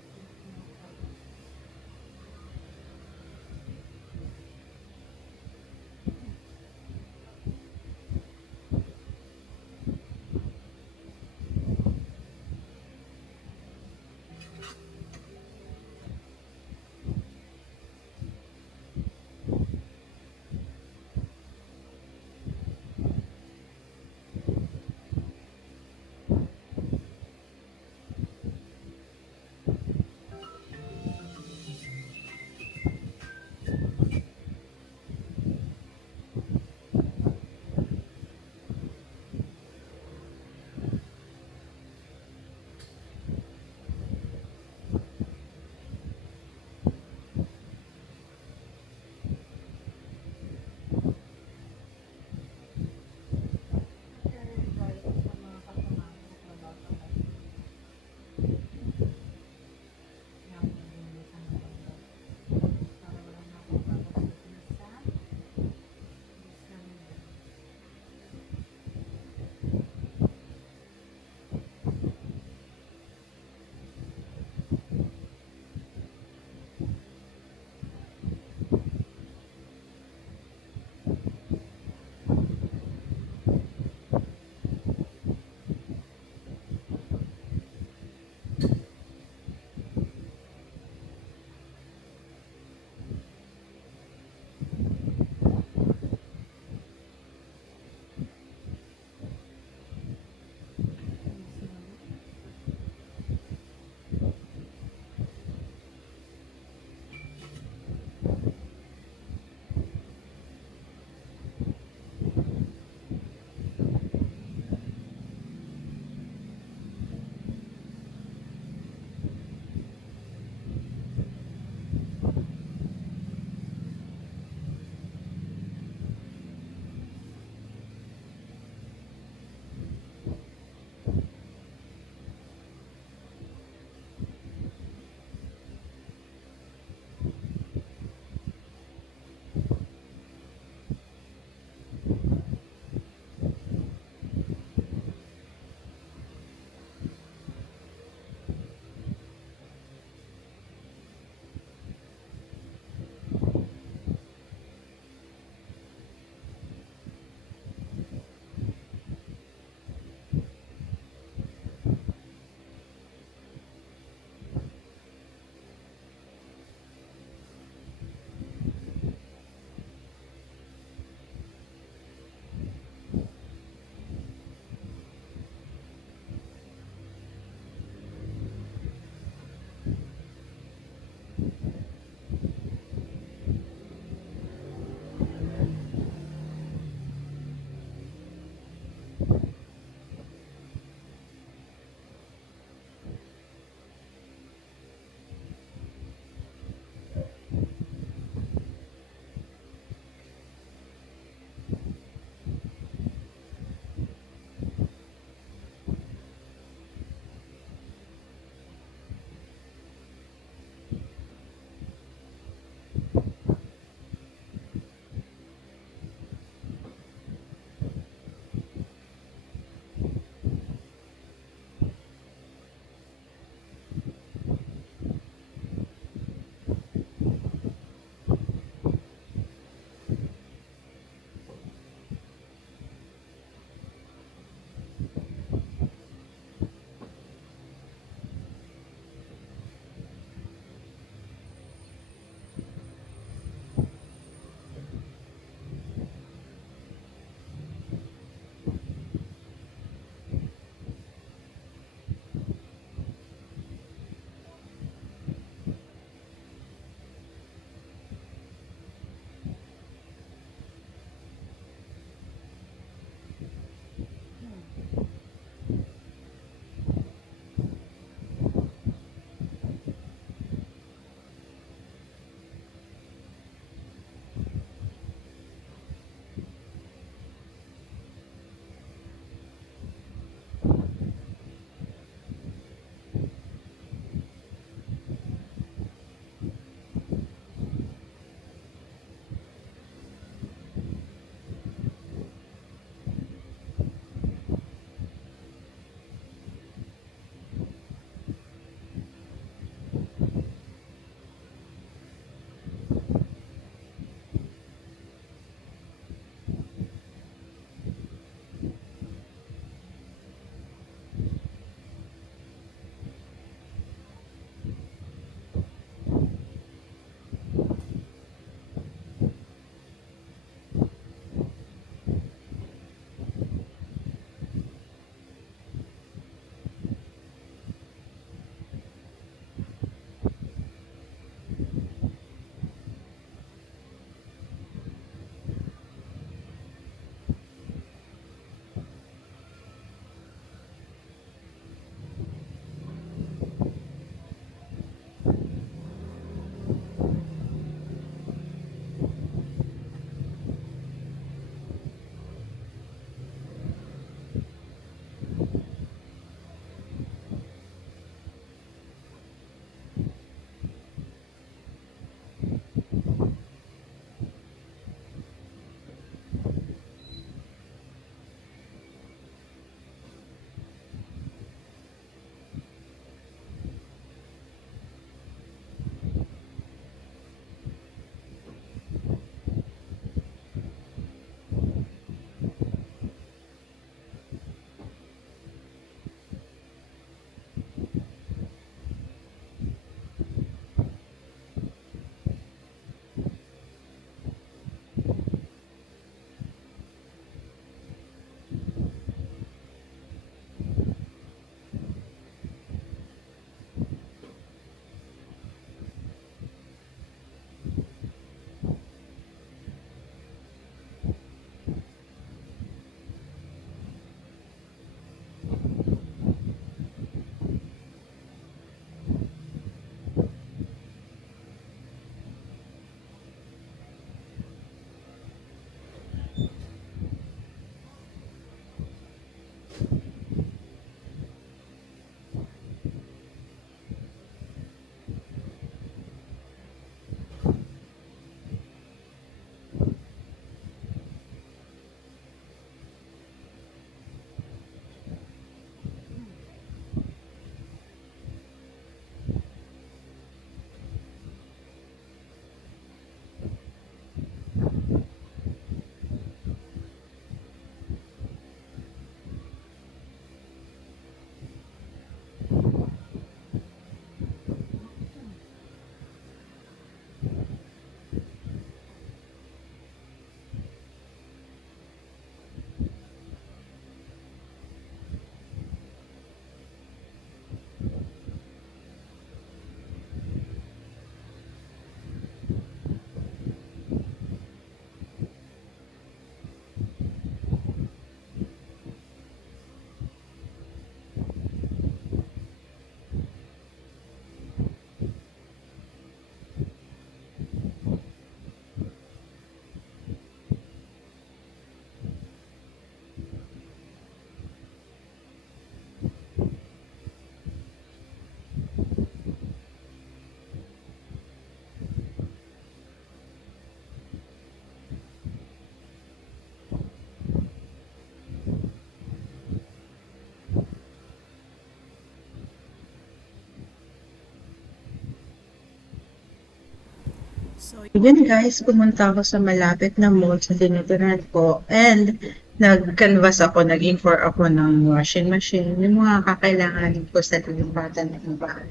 Yun guys, pumunta ako sa malapit na mall sa tinitirahan ko and nag-canvas ako, nag-import ako ng washing machine, yung mga kakailanganin ko sa lilipatan ng bahay.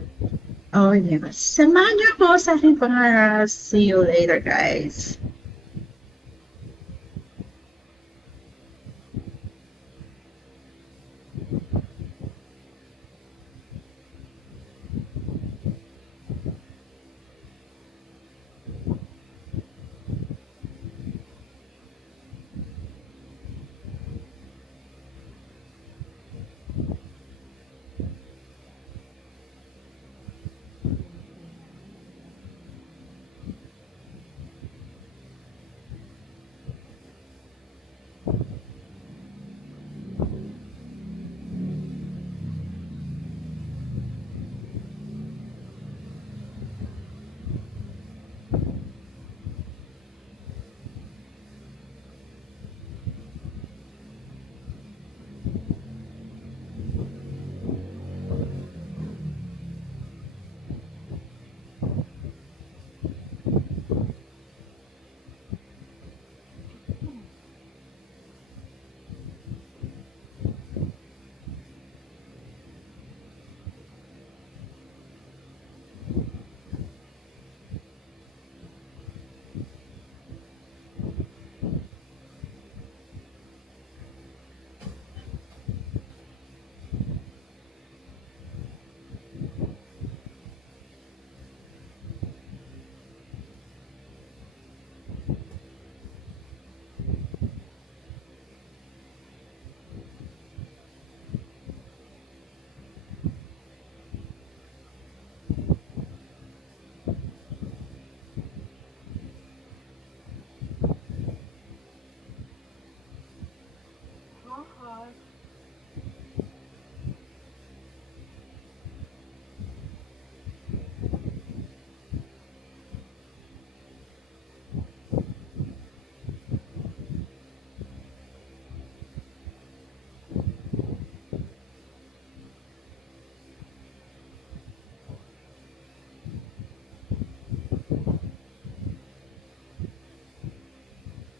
Oh yes. Samahan niyo ako sa aking pangaras. See you later guys.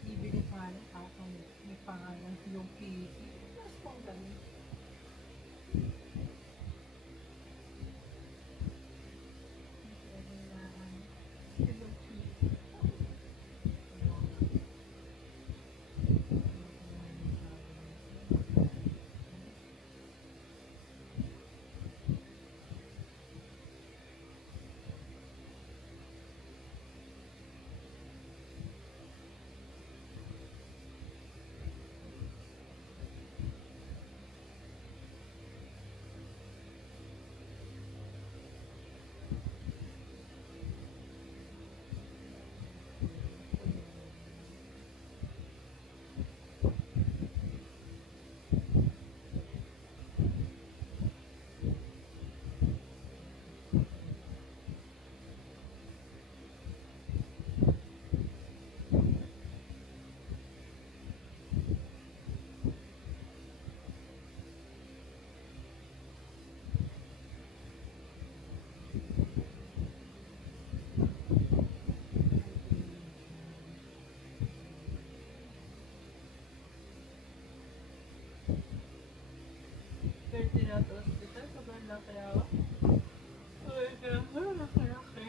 Bibili pa rin ako may pangalan yung PET. Mas pang ganun. Tinatos kita, sobrang laki ako. Ay, laki.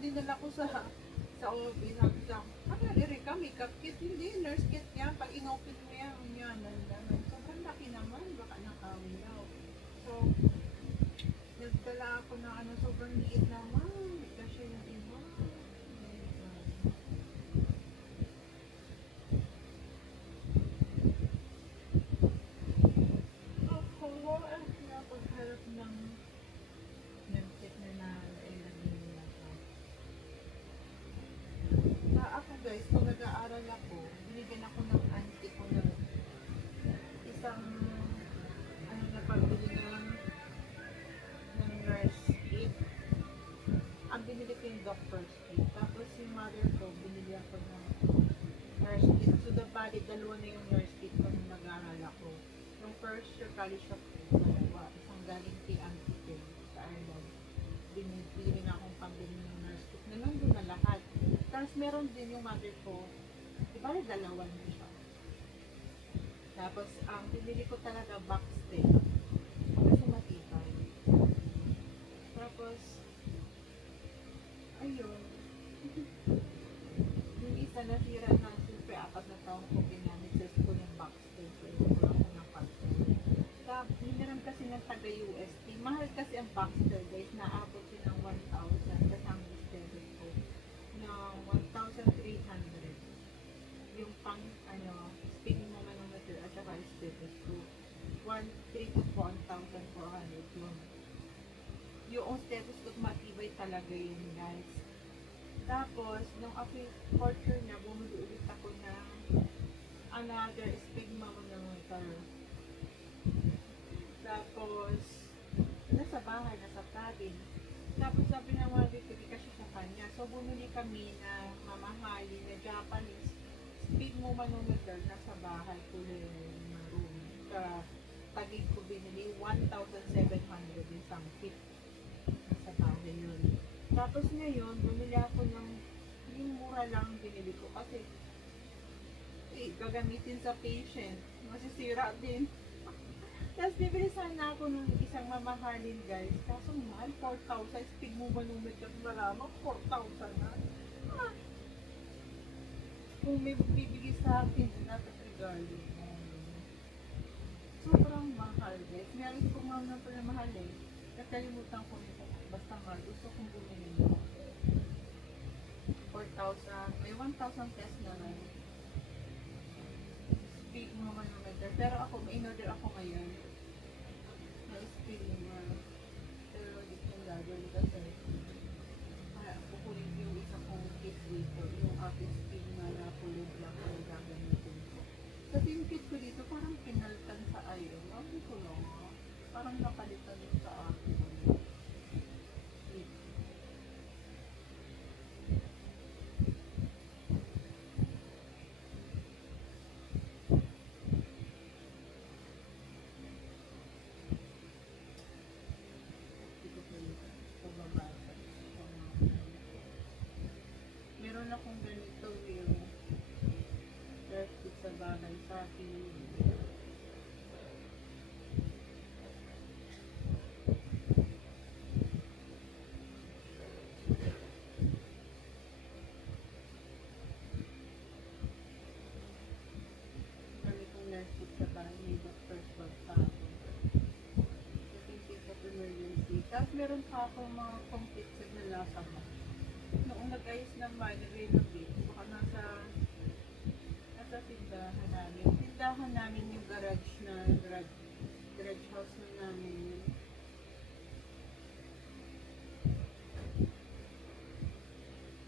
dinala ko sa OB, sabi ko, rin ka, makeup kit, hindi, nurse kit yan, pag inopit mo yan, sobrang laki naman, baka nakawin daw. So, nagdala ako ng sobrang liit naman, kasi yung iba. Ako, napagharap ng memkit na nailagay nila ko. Ako guys, pag nag-aaral ako, binigyan ako ng auntie ko ng isang napagbili ng nurse kit. Ang binili ko yung doctor's kit. Tapos yung mother ko, binili ako ng nurse kit. So the body, dalawa na yung nurse kit ko nung nag-aaral ako. Yung first year college shop ko, dalawa. Isang galing kay auntie ko sa Ireland. Binili rin akong pambili ng nurse kit. Na nandun na lahat. Tapos meron din yung mother ko, di ba dalawa na siya. Tapos ang pinili ko talaga box tape. Kasi matibay. Tapos, ayun. Yung isa nasira na, siyempre 4 na taon ko ginamit sa school yung box tape. So, wala ko ng box tape. Tapos, hiniram kasi ng taga-UST. Mahal kasi ang box tape guys, naabot yun ng 1,000. Kasi ang distance ko na 1,300 yung pang spinning mo manometer at saka stethoscope 1,300 to 1,400 yun. Yung stethoscope matibay talaga yun guys. Tapos nung after quarter na bumili ulit ako ng another spinning manometer. Tapos nasa bahay, nasa cabin. Tapos sabi ng mga bibili kasi sa kanya. So bumili kami na mamahali na Japanese speed mo manometer nasa bahay ko na room. Sa tagig ko binili 1,700 isang kit. Nasa bahay yun. Tapos ngayon, bumili ako ng yung mura lang binili ko kasi gagamitin sa patient. Masisira din. Tapos bibili sana ako ng isang mamahalin guys. Kaso mahal, 4,000. Speed mo manometer malamang 4,000 na. Kung may bibigay sa akin, dapat regalo. Sobrang mahal guys. Meron ko nga na pala mahal eh. Nakalimutan ko nito. Basta mahal. Gusto kong bumili nito. 4,000. May 1,000 test na lang. Speed mo manometer. Pero ako, may in-order ako ngayon. Na speed mo. Pero hindi kong gagawin kasi kukunin ko yung isa kong kit dito. Yung aking speed na kulog lang ang gagamitin ko. Kasi yung kit ko dito parang pinaltan sa iron. Ano ko lang. Parang napalitan yung sa akin. Kit. Meron akong ganito yung plastic sa bagay sa akin. Ganitong plastic sa bagay may doctor's bag sa akin. Just in case of emergency. Tapos meron pa ako mga complete set na lasa mo. Noong nag-ayos naman, nag-renovate, baka nasa tindahan namin. Tindahan namin yung garage house na namin yun.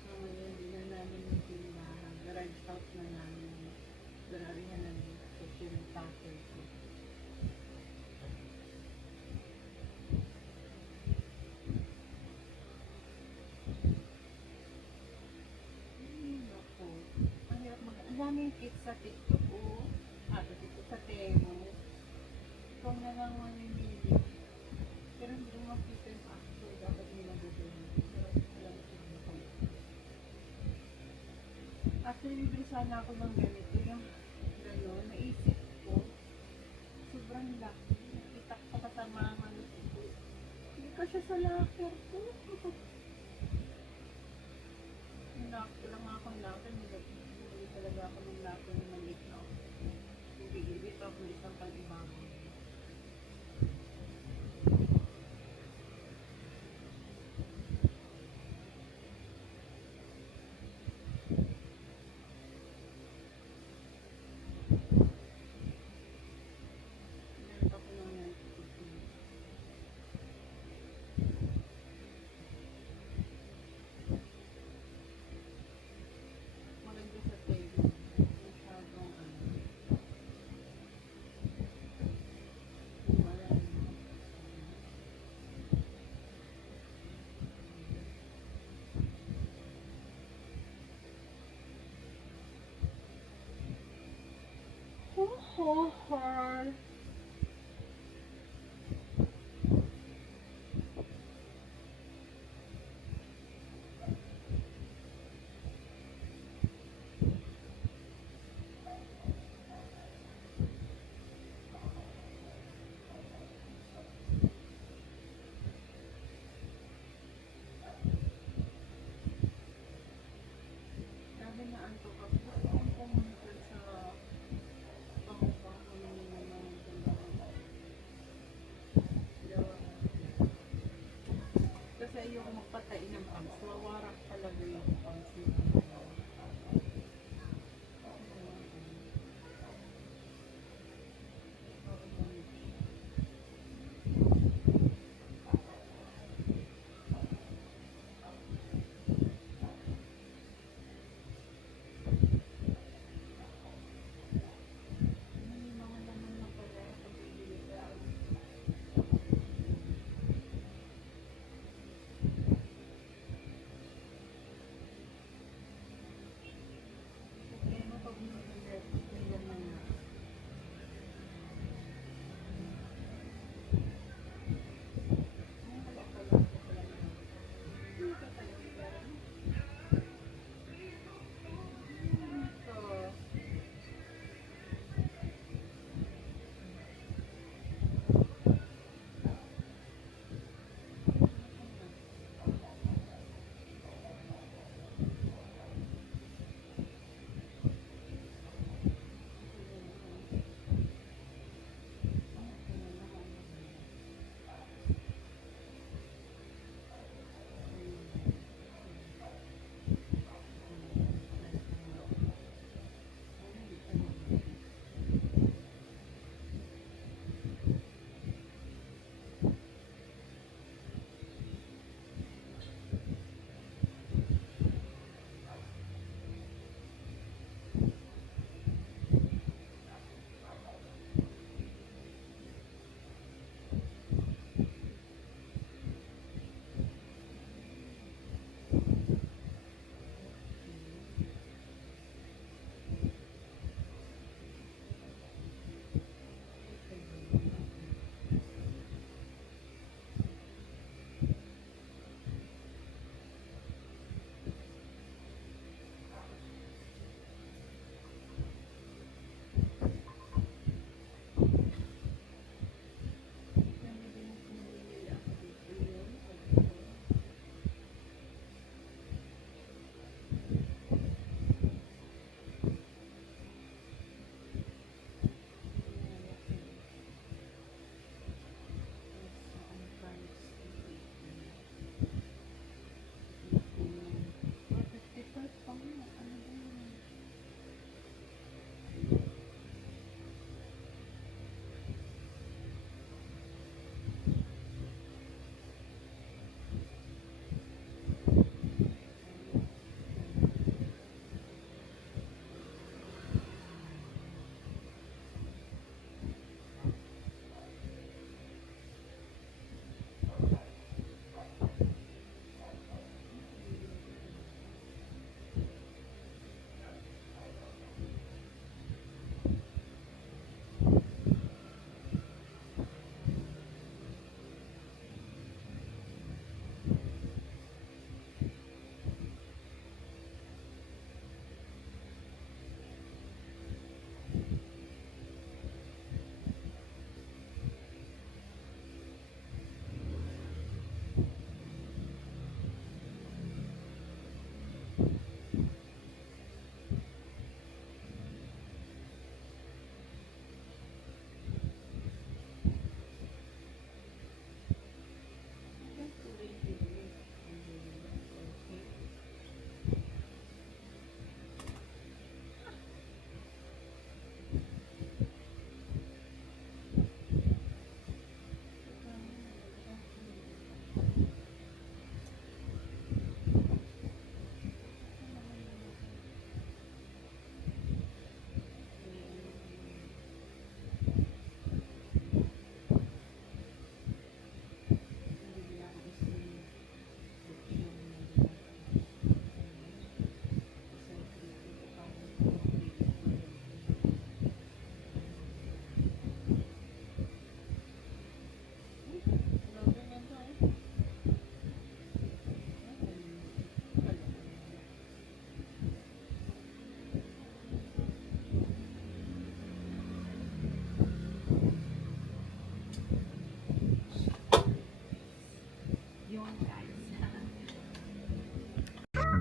So ngayon, hindi na namin yung tindahan. Garage house na namin. Gararihan namin. Kasi yung tatay ko. Ang daming kit sa TikTok o dito sa Temo. Kung na lang mamimili. Pero hindi mo makita yung actual dapat nilang gagawin. Pero alam ko yung actually, bibili sana ako ng ganito. Yung gano'n, naisip ko. Sobrang laki. Nakita ko sa kasama ng ito. Hindi ka siya sa locker ko. Meron pa po ng 9:15. Maganda sa table. Masyadong wala. Ho ho ho. Sabi na antok ako. Ang pumunta sa bangko-bangko naman ng mga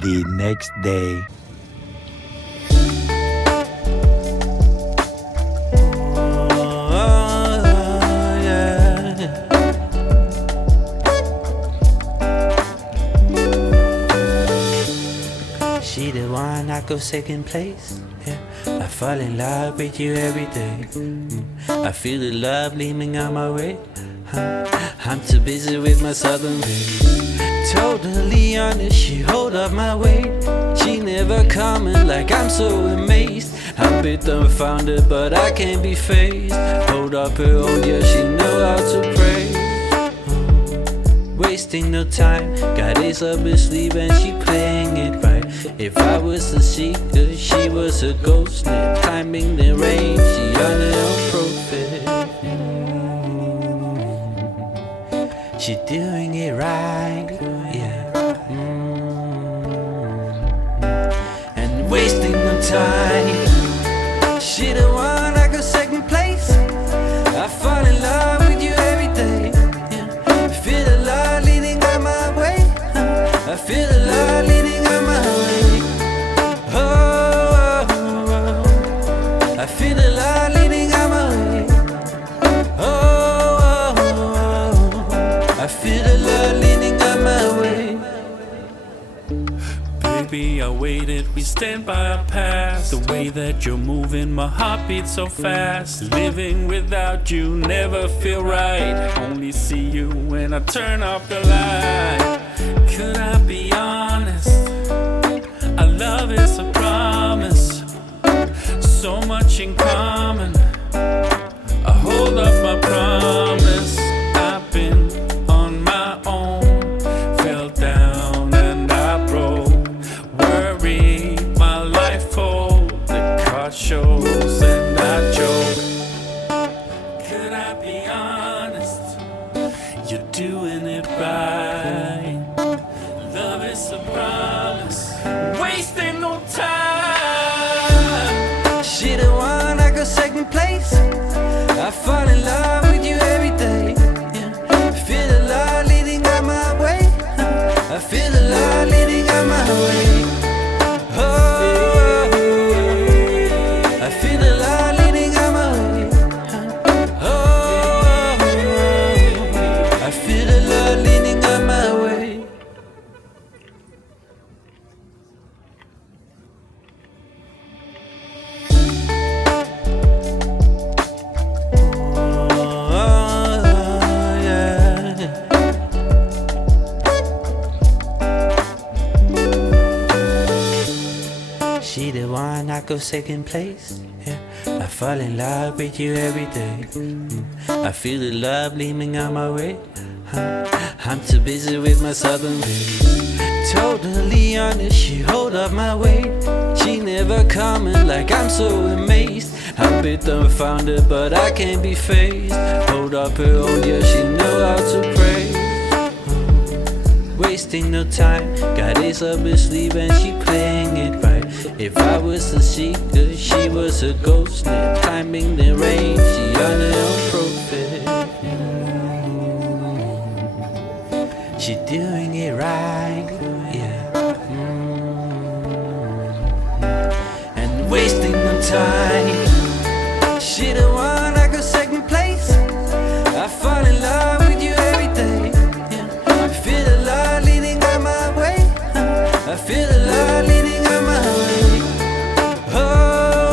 the next day. She the one I go second place. Yeah, I fall in love with you every day. I feel the love leaning on my way. I'm too busy with my southern babe. Totally honest, she hold up my weight. She never comment like I'm so amazed. I'm a bit dumbfounded, but I can't be phased. Hold up her own, yeah, she know how to pray. Wasting no time, got ace up her sleeve and she playing it right. If I was a seeker, she was a ghost. Climbing the range, she on her own profit. She doing it right, yeah. And wasting no time. She the one I go second place. I fall in love with you every day. Yeah. Feel the love leading on my way. I feel the love leading on my way. Oh, oh, oh. I feel the love leading on my way. Oh, oh, oh. I feel the love leading on my way. Baby, I waited, we stand by our past. The way that you're moving, my heart beats so fast. Living without you never feel right. Only see you when I turn off the light. Could I be honest? Our love is a promise. So much in common. I hold up my promise. I've been on my own. Fell down and I broke. Worried my life hold. The card shows and I joke. Could I be honest? You're doing it right. Love is a promise. Wasting no time. She the one I go second place. I fall in love with you every day. Yeah. Feel the love leading on my way. I feel the love leading on my way. Oh, oh, oh. I feel the love leading on my way. Oh, oh, oh. I feel the love leading on my way. She the one I go second place. Yeah, I fall in love with you every day. I feel the love leaning on my way. I'm too busy with my southern babe. Totally honest, she hold up my weight. She never comment like I'm so amazed. I'm a bit dumbfounded, but I can't be phased. Hold up her own, yeah, she know how to pray. Wasting no time, got ace up her sleeve and she playing it right. If I was a seeker, she was a ghost. Climbing the range, she on her own profit. She doing it right, yeah. And wasting no time. She the one I go second place. I fall in love with you every day. Yeah. I feel the love leading on my way. I feel the love leading on my way. Oh,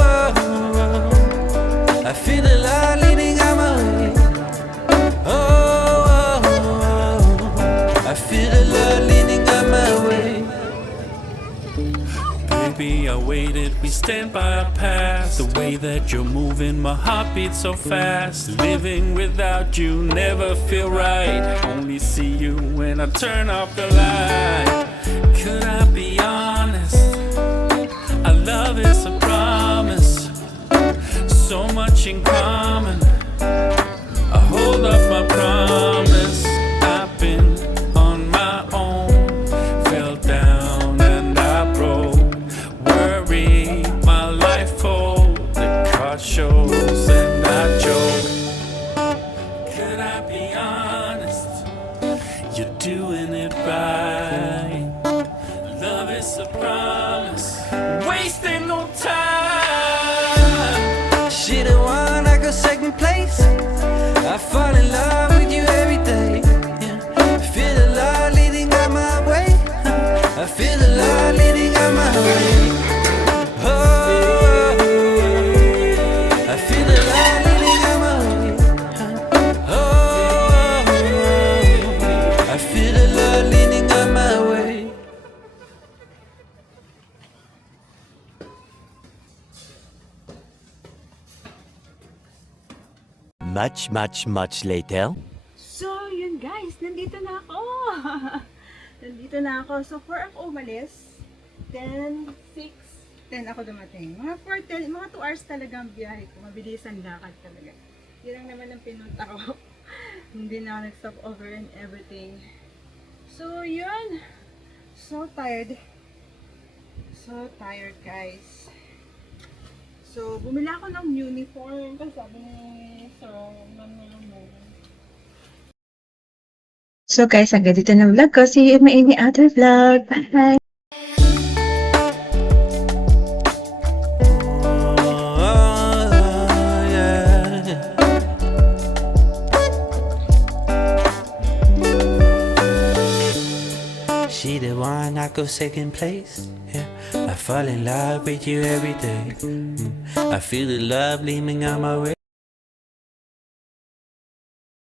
oh, oh. I feel the love leading on my way. Oh, oh, oh. I feel the love leading on my way. Baby, I waited, we stand by our past. The way that you're moving, my heart beats so fast. Living without you never feel right. Only see you when I turn off the light. Could I be honest? Our love is a promise. So much in common. I hold up my promise. I've been on my own. Fell down and I broke. Worry my life hold. The card shows and I joke. Could I be honest? You're doing it right. Love is a She the one I go second place. I fall in love with you every day. Yeah. I feel the love leading out my way. I feel the love leading out my way. Oh, I feel the love leading out my way. Oh, I feel the love leading out my way. Much later. So, yun guys, nandito na ako. Nandito na ako. So, 4 ako umalis. 10, 6, 10 ako dumating. Mga 4, 10, mga 2 hours talaga ang biyahe ko. Mabilisan lakad talaga. Yun lang naman ang pinunta ko. Hindi na ako nag-stop over and everything. So, yun. So tired. So tired, guys. So, bumili ako ng uniform. Kasi sabi ni Sir, So guys, hanggang dito na vlog ko. See you in my any other vlog. Bye! She the one I go second place. Yeah, I fall in love with you every day. I feel the love leaning on my way.